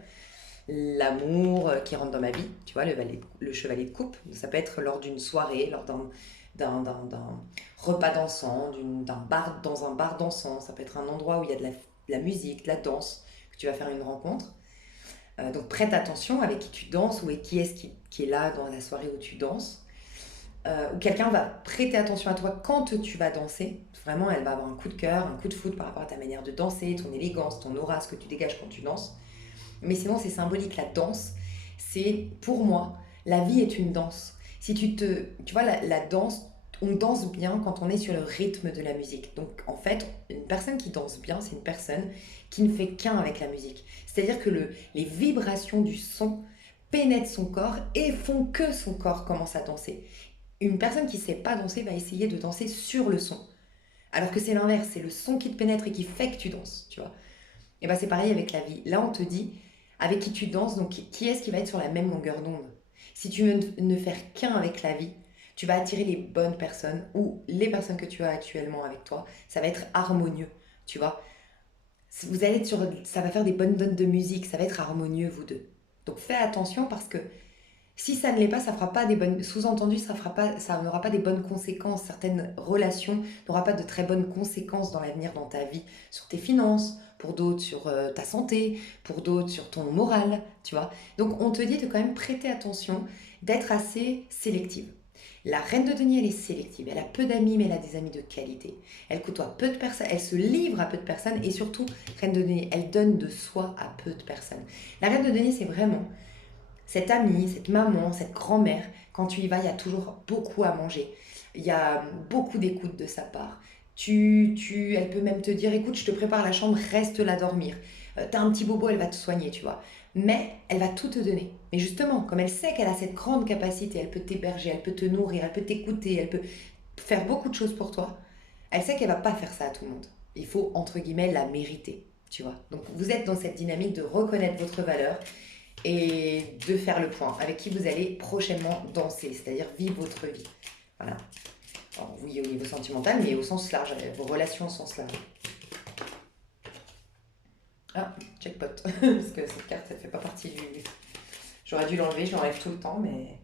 l'amour qui rentre dans ma vie, tu vois, le chevalier de coupe. Ça peut être lors d'une soirée, lors d'un repas dansant, dans un bar dansant. Ça peut être un endroit où il y a de la musique, de la danse, que tu vas faire une rencontre. Donc prête attention avec qui tu danses, ou avec qui est-ce qui est là dans la soirée où tu danses. Où quelqu'un va prêter attention à toi quand tu vas danser. Vraiment, elle va avoir un coup de cœur, un coup de foudre par rapport à ta manière de danser, ton élégance, ton aura, ce que tu dégages quand tu danses. Mais sinon, c'est symbolique. La danse, c'est, pour moi, la vie est une danse. Si tu vois, la danse, on danse bien quand on est sur le rythme de la musique. Donc, en fait, une personne qui danse bien, c'est une personne qui ne fait qu'un avec la musique. C'est-à-dire que les vibrations du son pénètrent son corps et font que son corps commence à danser. Une personne qui ne sait pas danser va essayer de danser sur le son. Alors que c'est l'inverse, c'est le son qui te pénètre et qui fait que tu danses, tu vois. Et bien c'est pareil avec la vie. Là, on te dit avec qui tu danses, donc qui est-ce qui va être sur la même longueur d'onde. Si tu veux ne faire qu'un avec la vie, tu vas attirer les bonnes personnes, ou les personnes que tu as actuellement avec toi, ça va être harmonieux, tu vois. Vous allez être ça va faire des bonnes notes de musique, ça va être harmonieux vous deux. Donc fais attention, parce que si ça ne l'est pas, ça fera pas des bonnes. Sous-entendu, ça n'aura pas des bonnes conséquences. Certaines relations n'auront pas de très bonnes conséquences dans l'avenir, dans ta vie, sur tes finances, pour d'autres sur ta santé, pour d'autres sur ton moral, tu vois. Donc on te dit de quand même prêter attention, d'être assez sélective. La reine de denier, elle est sélective. Elle a peu d'amis, mais elle a des amis de qualité. Elle côtoie peu de personnes, elle se livre à peu de personnes, et surtout, reine de denier, elle donne de soi à peu de personnes. La reine de denier, c'est vraiment cette amie, cette maman, cette grand-mère. Quand tu y vas, il y a toujours beaucoup à manger. Il y a beaucoup d'écoute de sa part. Elle peut même te dire, écoute, je te prépare la chambre, reste là dormir. T'as un petit bobo, elle va te soigner, tu vois. Mais elle va tout te donner. Mais justement, comme elle sait qu'elle a cette grande capacité, elle peut t'héberger, elle peut te nourrir, elle peut t'écouter, elle peut faire beaucoup de choses pour toi. Elle sait qu'elle va pas faire ça à tout le monde. Il faut, entre guillemets, la mériter, tu vois. Donc vous êtes dans cette dynamique de reconnaître votre valeur et de faire le point avec qui vous allez prochainement danser, c'est-à-dire vivre votre vie. Voilà. Alors, oui, au niveau sentimental, mais au sens large, vos relations au sens large. Ah, jackpot. Parce que cette carte, elle fait pas partie du... J'aurais dû l'enlever, je l'enlève tout le temps, mais...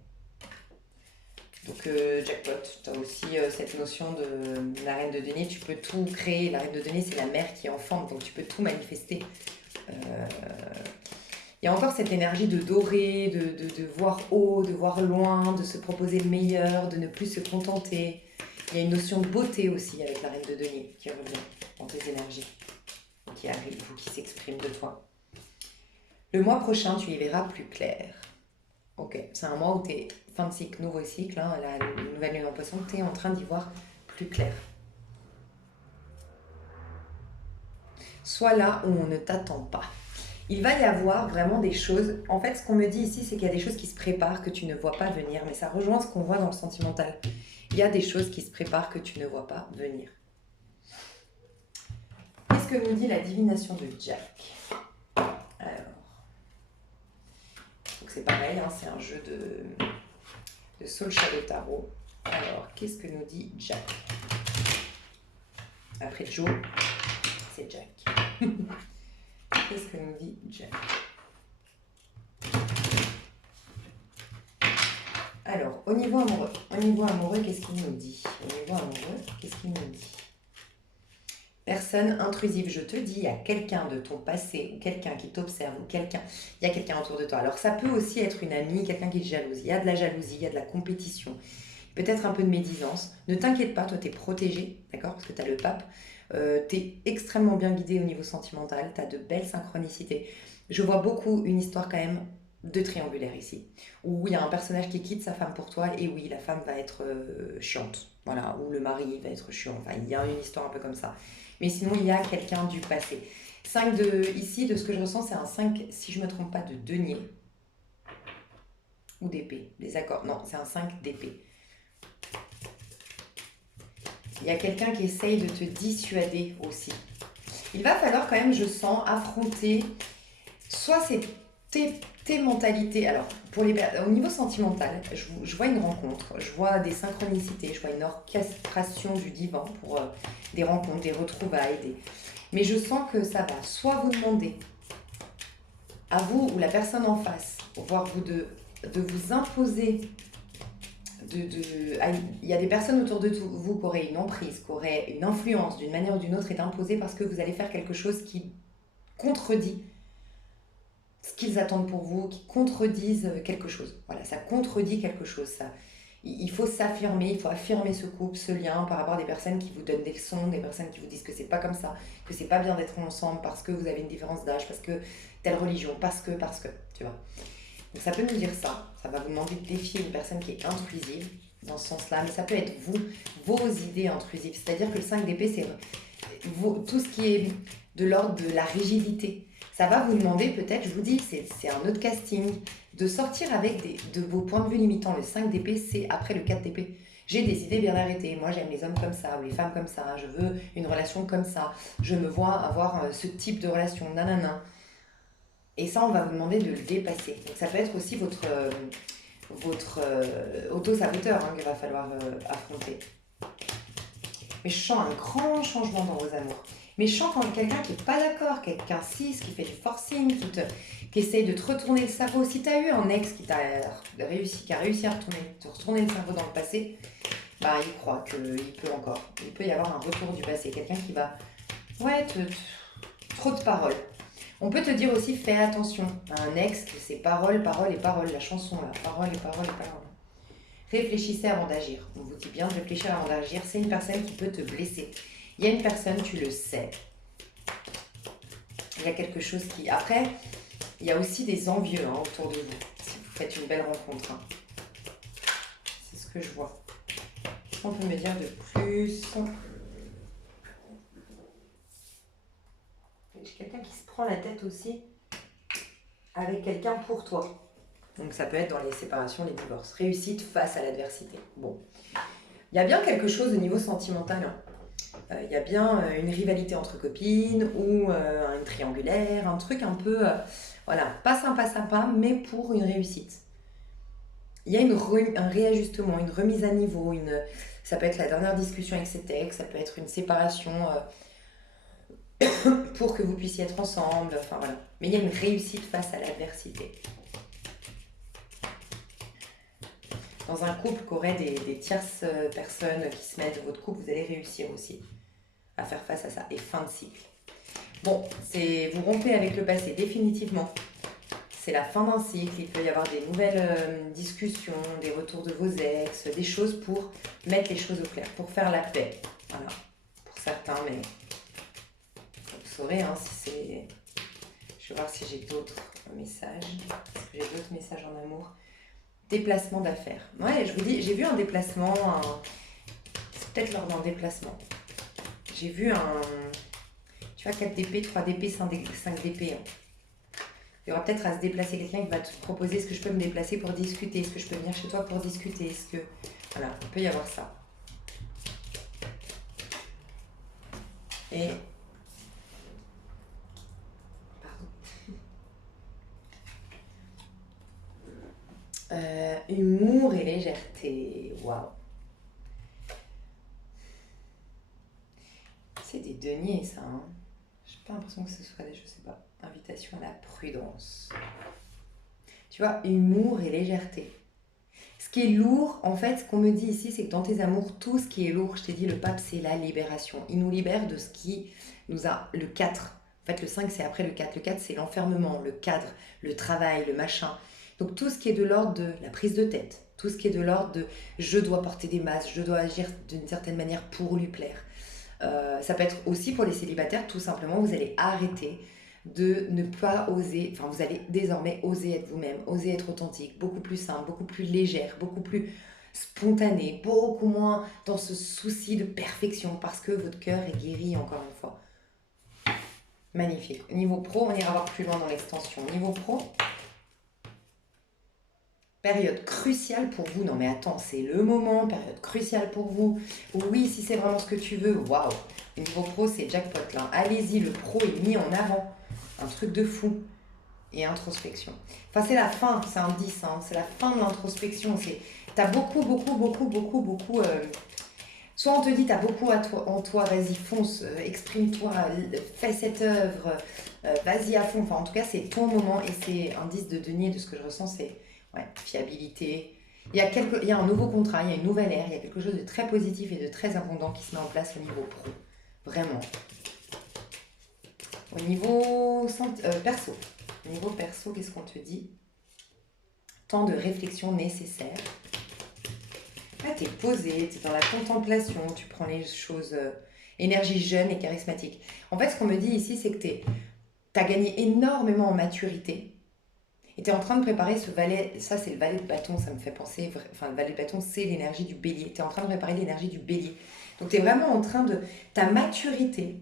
Donc, jackpot. Tu as aussi cette notion de la reine de denier. Tu peux tout créer. La reine de denier, c'est la mère qui enfante, donc tu peux tout manifester. Il y a encore cette énergie de dorer, de voir haut, de voir loin, de se proposer le meilleur, de ne plus se contenter. Il y a une notion de beauté aussi avec la reine de denier qui revient dans tes énergies, qui arrive ou qui s'exprime de toi. Le mois prochain, tu y verras plus clair. Ok, c'est un mois où tu es fin de cycle, nouveau cycle, hein, la nouvelle lune en poisson, tu es en train d'y voir plus clair. Sois là où on ne t'attend pas. Il va y avoir vraiment des choses. En fait, ce qu'on me dit ici, c'est qu'il y a des choses qui se préparent que tu ne vois pas venir, mais ça rejoint ce qu'on voit dans le sentimental. Il y a des choses qui se préparent que tu ne vois pas venir. Qu'est-ce que nous dit la divination de Jack? Alors, donc c'est pareil, hein, c'est un jeu de Soul Shadow Tarot. Alors, qu'est-ce que nous dit Jack? Après Joe, c'est Jack. Qu'est-ce que nous dit Jack? Alors, au niveau amoureux, qu'est-ce qu'il nous dit? Personne intrusive, je te dis, il y a quelqu'un de ton passé, ou quelqu'un qui t'observe, ou il y a quelqu'un autour de toi. Alors, ça peut aussi être une amie, quelqu'un qui te jalouse. Il y a de la jalousie, il y a de la compétition, peut-être un peu de médisance. Ne t'inquiète pas, toi, tu es protégé, d'accord? Parce que tu as le pape. Tu es extrêmement bien guidé au niveau sentimental, tu as de belles synchronicités. Je vois beaucoup une histoire quand même Deux triangulaires ici. Où il y a un personnage qui quitte sa femme pour toi, et oui, la femme va être chiante. Voilà, ou le mari va être chiant. Enfin, il y a une histoire un peu comme ça. Mais sinon, il y a quelqu'un du passé. 5 ici, de ce que je ressens, c'est un 5, si je ne me trompe pas, de denier. Ou d'épée. Les accords. Non, c'est un 5 d'épée. Il y a quelqu'un qui essaye de te dissuader aussi. Il va falloir quand même, je sens, affronter soit c'est tes mentalités. Alors, au niveau sentimental, je vois une rencontre, je vois des synchronicités, je vois une orchestration du divin pour des rencontres, des retrouvailles. Mais je sens que ça va soit vous demander, à vous ou la personne en face, voire vous de vous imposer. Il y a des personnes autour de vous qui auraient une emprise, qui auraient une influence d'une manière ou d'une autre et d'imposer parce que vous allez faire quelque chose qui contredit ce qu'ils attendent pour vous, qui contredisent quelque chose. Voilà, ça contredit quelque chose. Il faut s'affirmer, il faut affirmer ce couple, ce lien par rapport à des personnes qui vous donnent des leçons, des personnes qui vous disent que c'est pas comme ça, que c'est pas bien d'être ensemble parce que vous avez une différence d'âge, parce que telle religion, parce que, tu vois. Donc ça peut nous dire ça va vous demander de défier une personne qui est intrusive dans ce sens-là, mais ça peut être vos idées intrusives. C'est-à-dire que le 5 d'épée, c'est tout ce qui est de l'ordre de la rigidité. Ça va vous demander peut-être, je vous dis, c'est un autre casting, de sortir avec de vos points de vue limitants. Le 5 d'épée, c'est après le 4 d'épée. J'ai des idées bien arrêtées. Moi, j'aime les hommes comme ça, ou les femmes comme ça. Je veux une relation comme ça. Je me vois avoir ce type de relation. Nanana. Et ça, on va vous demander de le dépasser. Donc, ça peut être aussi votre auto-saboteur qu'il va falloir affronter. Mais je sens un grand changement dans vos amours. Mais je sens quand quelqu'un qui n'est pas d'accord, quelqu'un 6, qui fait du forcing, qui essaye de te retourner le cerveau. Si tu as eu un ex qui a réussi à te retourner le cerveau dans le passé, bah, il croit qu'il peut encore. Il peut y avoir un retour du passé. Quelqu'un qui va... Ouais, trop de paroles. On peut te dire aussi, fais attention à un ex, que c'est parole, parole et parole. La chanson, là, parole et parole et parole. Réfléchissez avant d'agir. On vous dit bien de réfléchir avant d'agir. C'est une personne qui peut te blesser. Il y a une personne, tu le sais. Il y a quelque chose qui... Après, il y a aussi des envieux autour de vous. Si vous faites une belle rencontre. C'est ce que je vois. Qu'est-ce qu'on peut me dire de plus? J'ai quelqu'un qui se prend la tête aussi avec quelqu'un pour toi. Donc ça peut être dans les séparations, les divorces. Réussite face à l'adversité. Bon. Il y a bien quelque chose au niveau sentimental. Il y a bien une rivalité entre copines ou une triangulaire, un truc un peu, voilà, pas sympa, mais pour une réussite. Il y a un réajustement, une remise à niveau, ça peut être la dernière discussion avec cet ex, ça peut être une séparation pour que vous puissiez être ensemble, enfin voilà. Mais il y a une réussite face à l'adversité. Dans un couple qui aurait des tierces personnes qui se mettent dans votre couple, vous allez réussir aussi à faire face à ça. Et fin de cycle. Bon, vous rompez avec le passé définitivement. C'est la fin d'un cycle. Il peut y avoir des nouvelles discussions, des retours de vos ex, des choses pour mettre les choses au clair, pour faire la paix. Voilà, pour certains, mais vous saurez si c'est... Je vais voir si j'ai d'autres messages. Est-ce que j'ai d'autres messages en amour? Déplacement d'affaires. Ouais, je vous dis, j'ai vu un déplacement, c'est peut-être lors d'un déplacement. J'ai vu tu vois, 4 d'épée, 3 d'épée, 5 d'épée. Il y aura peut-être à se déplacer quelqu'un qui va te proposer, est-ce que je peux me déplacer pour discuter? Est-ce que je peux venir chez toi pour discuter? Voilà, il peut y avoir ça. Et... humour et légèreté. Waouh. C'est des deniers, ça. J'ai pas l'impression que ce soit je sais pas, invitation à la prudence. Tu vois, humour et légèreté. Ce qui est lourd, en fait, ce qu'on me dit ici, c'est que dans tes amours, tout ce qui est lourd, je t'ai dit, le pape, c'est la libération. Il nous libère de ce qui nous a... Le 4. En fait, le 5, c'est après le 4. Le 4, c'est l'enfermement, le cadre, le travail, le machin. Donc tout ce qui est de l'ordre de la prise de tête, tout ce qui est de l'ordre de je dois porter des masques, je dois agir d'une certaine manière pour lui plaire. Ça peut être aussi pour les célibataires, tout simplement, vous allez arrêter de ne pas oser, enfin vous allez désormais oser être vous-même, oser être authentique, beaucoup plus simple, beaucoup plus légère, beaucoup plus spontanée, beaucoup moins dans ce souci de perfection parce que votre cœur est guéri encore une fois. Magnifique. Niveau pro, on ira voir plus loin dans l'extension. Niveau pro, période cruciale pour vous. Non mais attends, c'est le moment, période cruciale pour vous. Oui, si c'est vraiment ce que tu veux, waouh. Niveau pro, c'est jackpot là. Allez-y, le pro est mis en avant. Un truc de fou. Et introspection. Enfin, c'est la fin, c'est un 10, hein. C'est la fin de l'introspection. T'as beaucoup, soit on te dit, t'as beaucoup en toi, vas-y, fonce, exprime-toi, fais cette œuvre, vas-y à fond. Enfin, en tout cas, c'est ton moment et c'est un 10 de denier de ce que je ressens, c'est ouais, fiabilité. Il y a un nouveau contrat, il y a une nouvelle ère, il y a quelque chose de très positif et de très abondant qui se met en place au niveau pro. Vraiment. Au niveau perso. Au niveau perso, qu'est-ce qu'on te dit? Temps de réflexion nécessaire. Là, tu es posé, tu es dans la contemplation, tu prends les choses, énergie jeune et charismatique. En fait, ce qu'on me dit ici, c'est que tu as gagné énormément en maturité et tu es en train de préparer ce valet. Ça, c'est le valet de bâton, ça me fait penser. Enfin, le valet de bâton, c'est l'énergie du bélier. Tu es en train de préparer l'énergie du bélier. Donc, tu es vraiment en train de. Ta maturité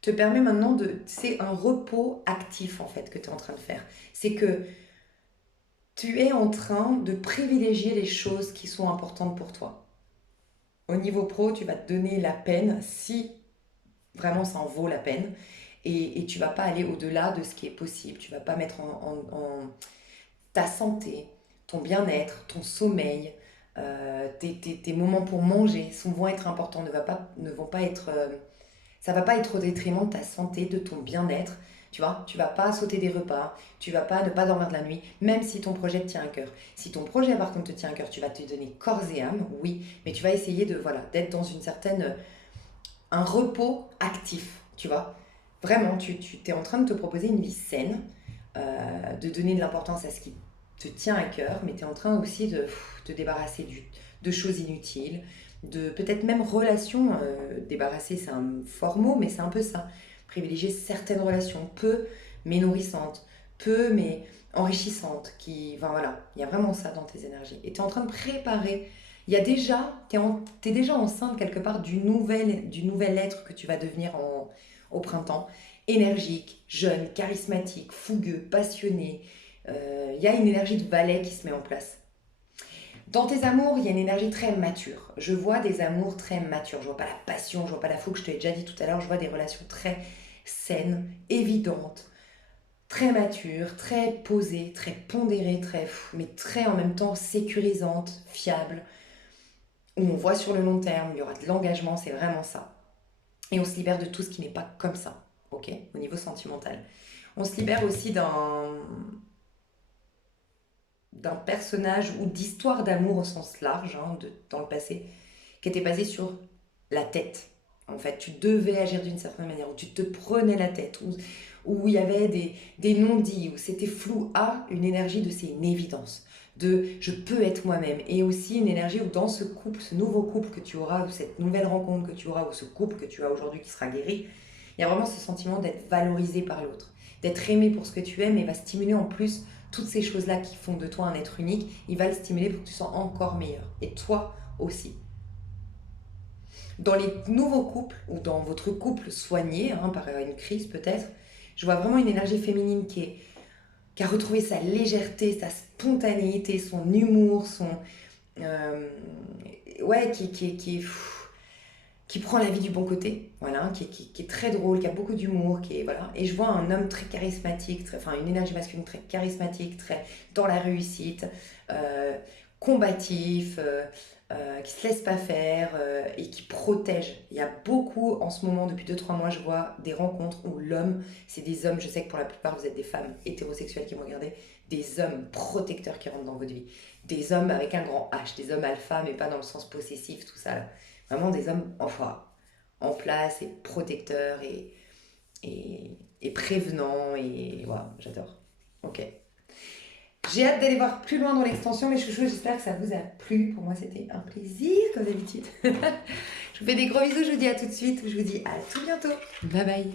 te permet maintenant de. C'est un repos actif, en fait, que tu es en train de faire. C'est que tu es en train de privilégier les choses qui sont importantes pour toi. Au niveau pro, tu vas te donner la peine si vraiment ça en vaut la peine et tu vas pas aller au-delà de ce qui est possible. Tu vas pas mettre en ta santé, ton bien-être, ton sommeil, tes moments pour manger vont être importants, ne vont pas être, ça va pas être au détriment de ta santé, de ton bien-être. Tu vois, tu vas pas sauter des repas, tu vas pas ne pas dormir de la nuit, même si ton projet te tient à cœur. Si ton projet par contre te tient à cœur, tu vas te donner corps et âme, oui, mais tu vas essayer de voilà, d'être dans une certaine un repos actif, tu vois. Vraiment, tu es en train de te proposer une vie saine, de donner de l'importance à ce qui te tient à cœur, mais tu es en train aussi de te débarrasser de choses inutiles, de peut-être même relations, débarrasser c'est un fort mot, mais c'est un peu ça. Privilégier certaines relations, peu mais nourrissantes, peu mais enrichissantes, enfin voilà, il y a vraiment ça dans tes énergies. Et tu es en train de préparer, t'es déjà enceinte quelque part du nouvel être que tu vas devenir au printemps, énergique, jeune, charismatique, fougueux, passionné. Il y a une énergie de valet qui se met en place. Dans tes amours, il y a une énergie très mature. Je vois des amours très matures. Je vois pas la passion, je vois pas la fougue, je te l'ai déjà dit tout à l'heure. Je vois des relations très saines, évidentes, très matures, très posées, très pondérées, mais très en même temps sécurisantes, fiables, où on voit sur le long terme, il y aura de l'engagement, c'est vraiment ça. Et on se libère de tout ce qui n'est pas comme ça, ok, au niveau sentimental. On se libère aussi d'un personnage ou d'histoire d'amour au sens large, hein, dans le passé, qui était basée sur la tête. En fait, tu devais agir d'une certaine manière, où tu te prenais la tête, où il y avait des non-dits, où c'était flou à une énergie de c'est une évidence, de je peux être moi-même, et aussi une énergie où dans ce couple, ce nouveau couple que tu auras, ou cette nouvelle rencontre que tu auras, ou ce couple que tu as aujourd'hui qui sera guéri, il y a vraiment ce sentiment d'être valorisé par l'autre, d'être aimé pour ce que tu aimes, et va stimuler en plus toutes ces choses-là qui font de toi un être unique, il va le stimuler pour que tu sois encore meilleur. Et toi aussi. Dans les nouveaux couples, ou dans votre couple soigné, hein, par une crise peut-être, je vois vraiment une énergie féminine qui a retrouvé sa légèreté, sa spontanéité, son humour, euh, ouais, qui prend la vie du bon côté, voilà, qui est très drôle, qui a beaucoup d'humour, voilà. Et je vois un homme très charismatique, enfin une énergie masculine très charismatique, très dans la réussite, combatif, qui se laisse pas faire et qui protège. Il y a beaucoup en ce moment, depuis 2-3 mois, je vois des rencontres où l'homme, c'est des hommes, je sais que pour la plupart vous êtes des femmes hétérosexuelles qui me regardez, des hommes protecteurs qui rentrent dans votre vie, des hommes avec un grand H, des hommes alpha mais pas dans le sens possessif, tout ça là. Vraiment des hommes enfin, en place et protecteurs et prévenants et voilà, j'adore. Ok. J'ai hâte d'aller voir plus loin dans l'extension, mes chouchous. J'espère que ça vous a plu. Pour moi, c'était un plaisir, comme d'habitude. Je vous fais des gros bisous. Je vous dis à tout de suite. Je vous dis à tout bientôt. Bye bye.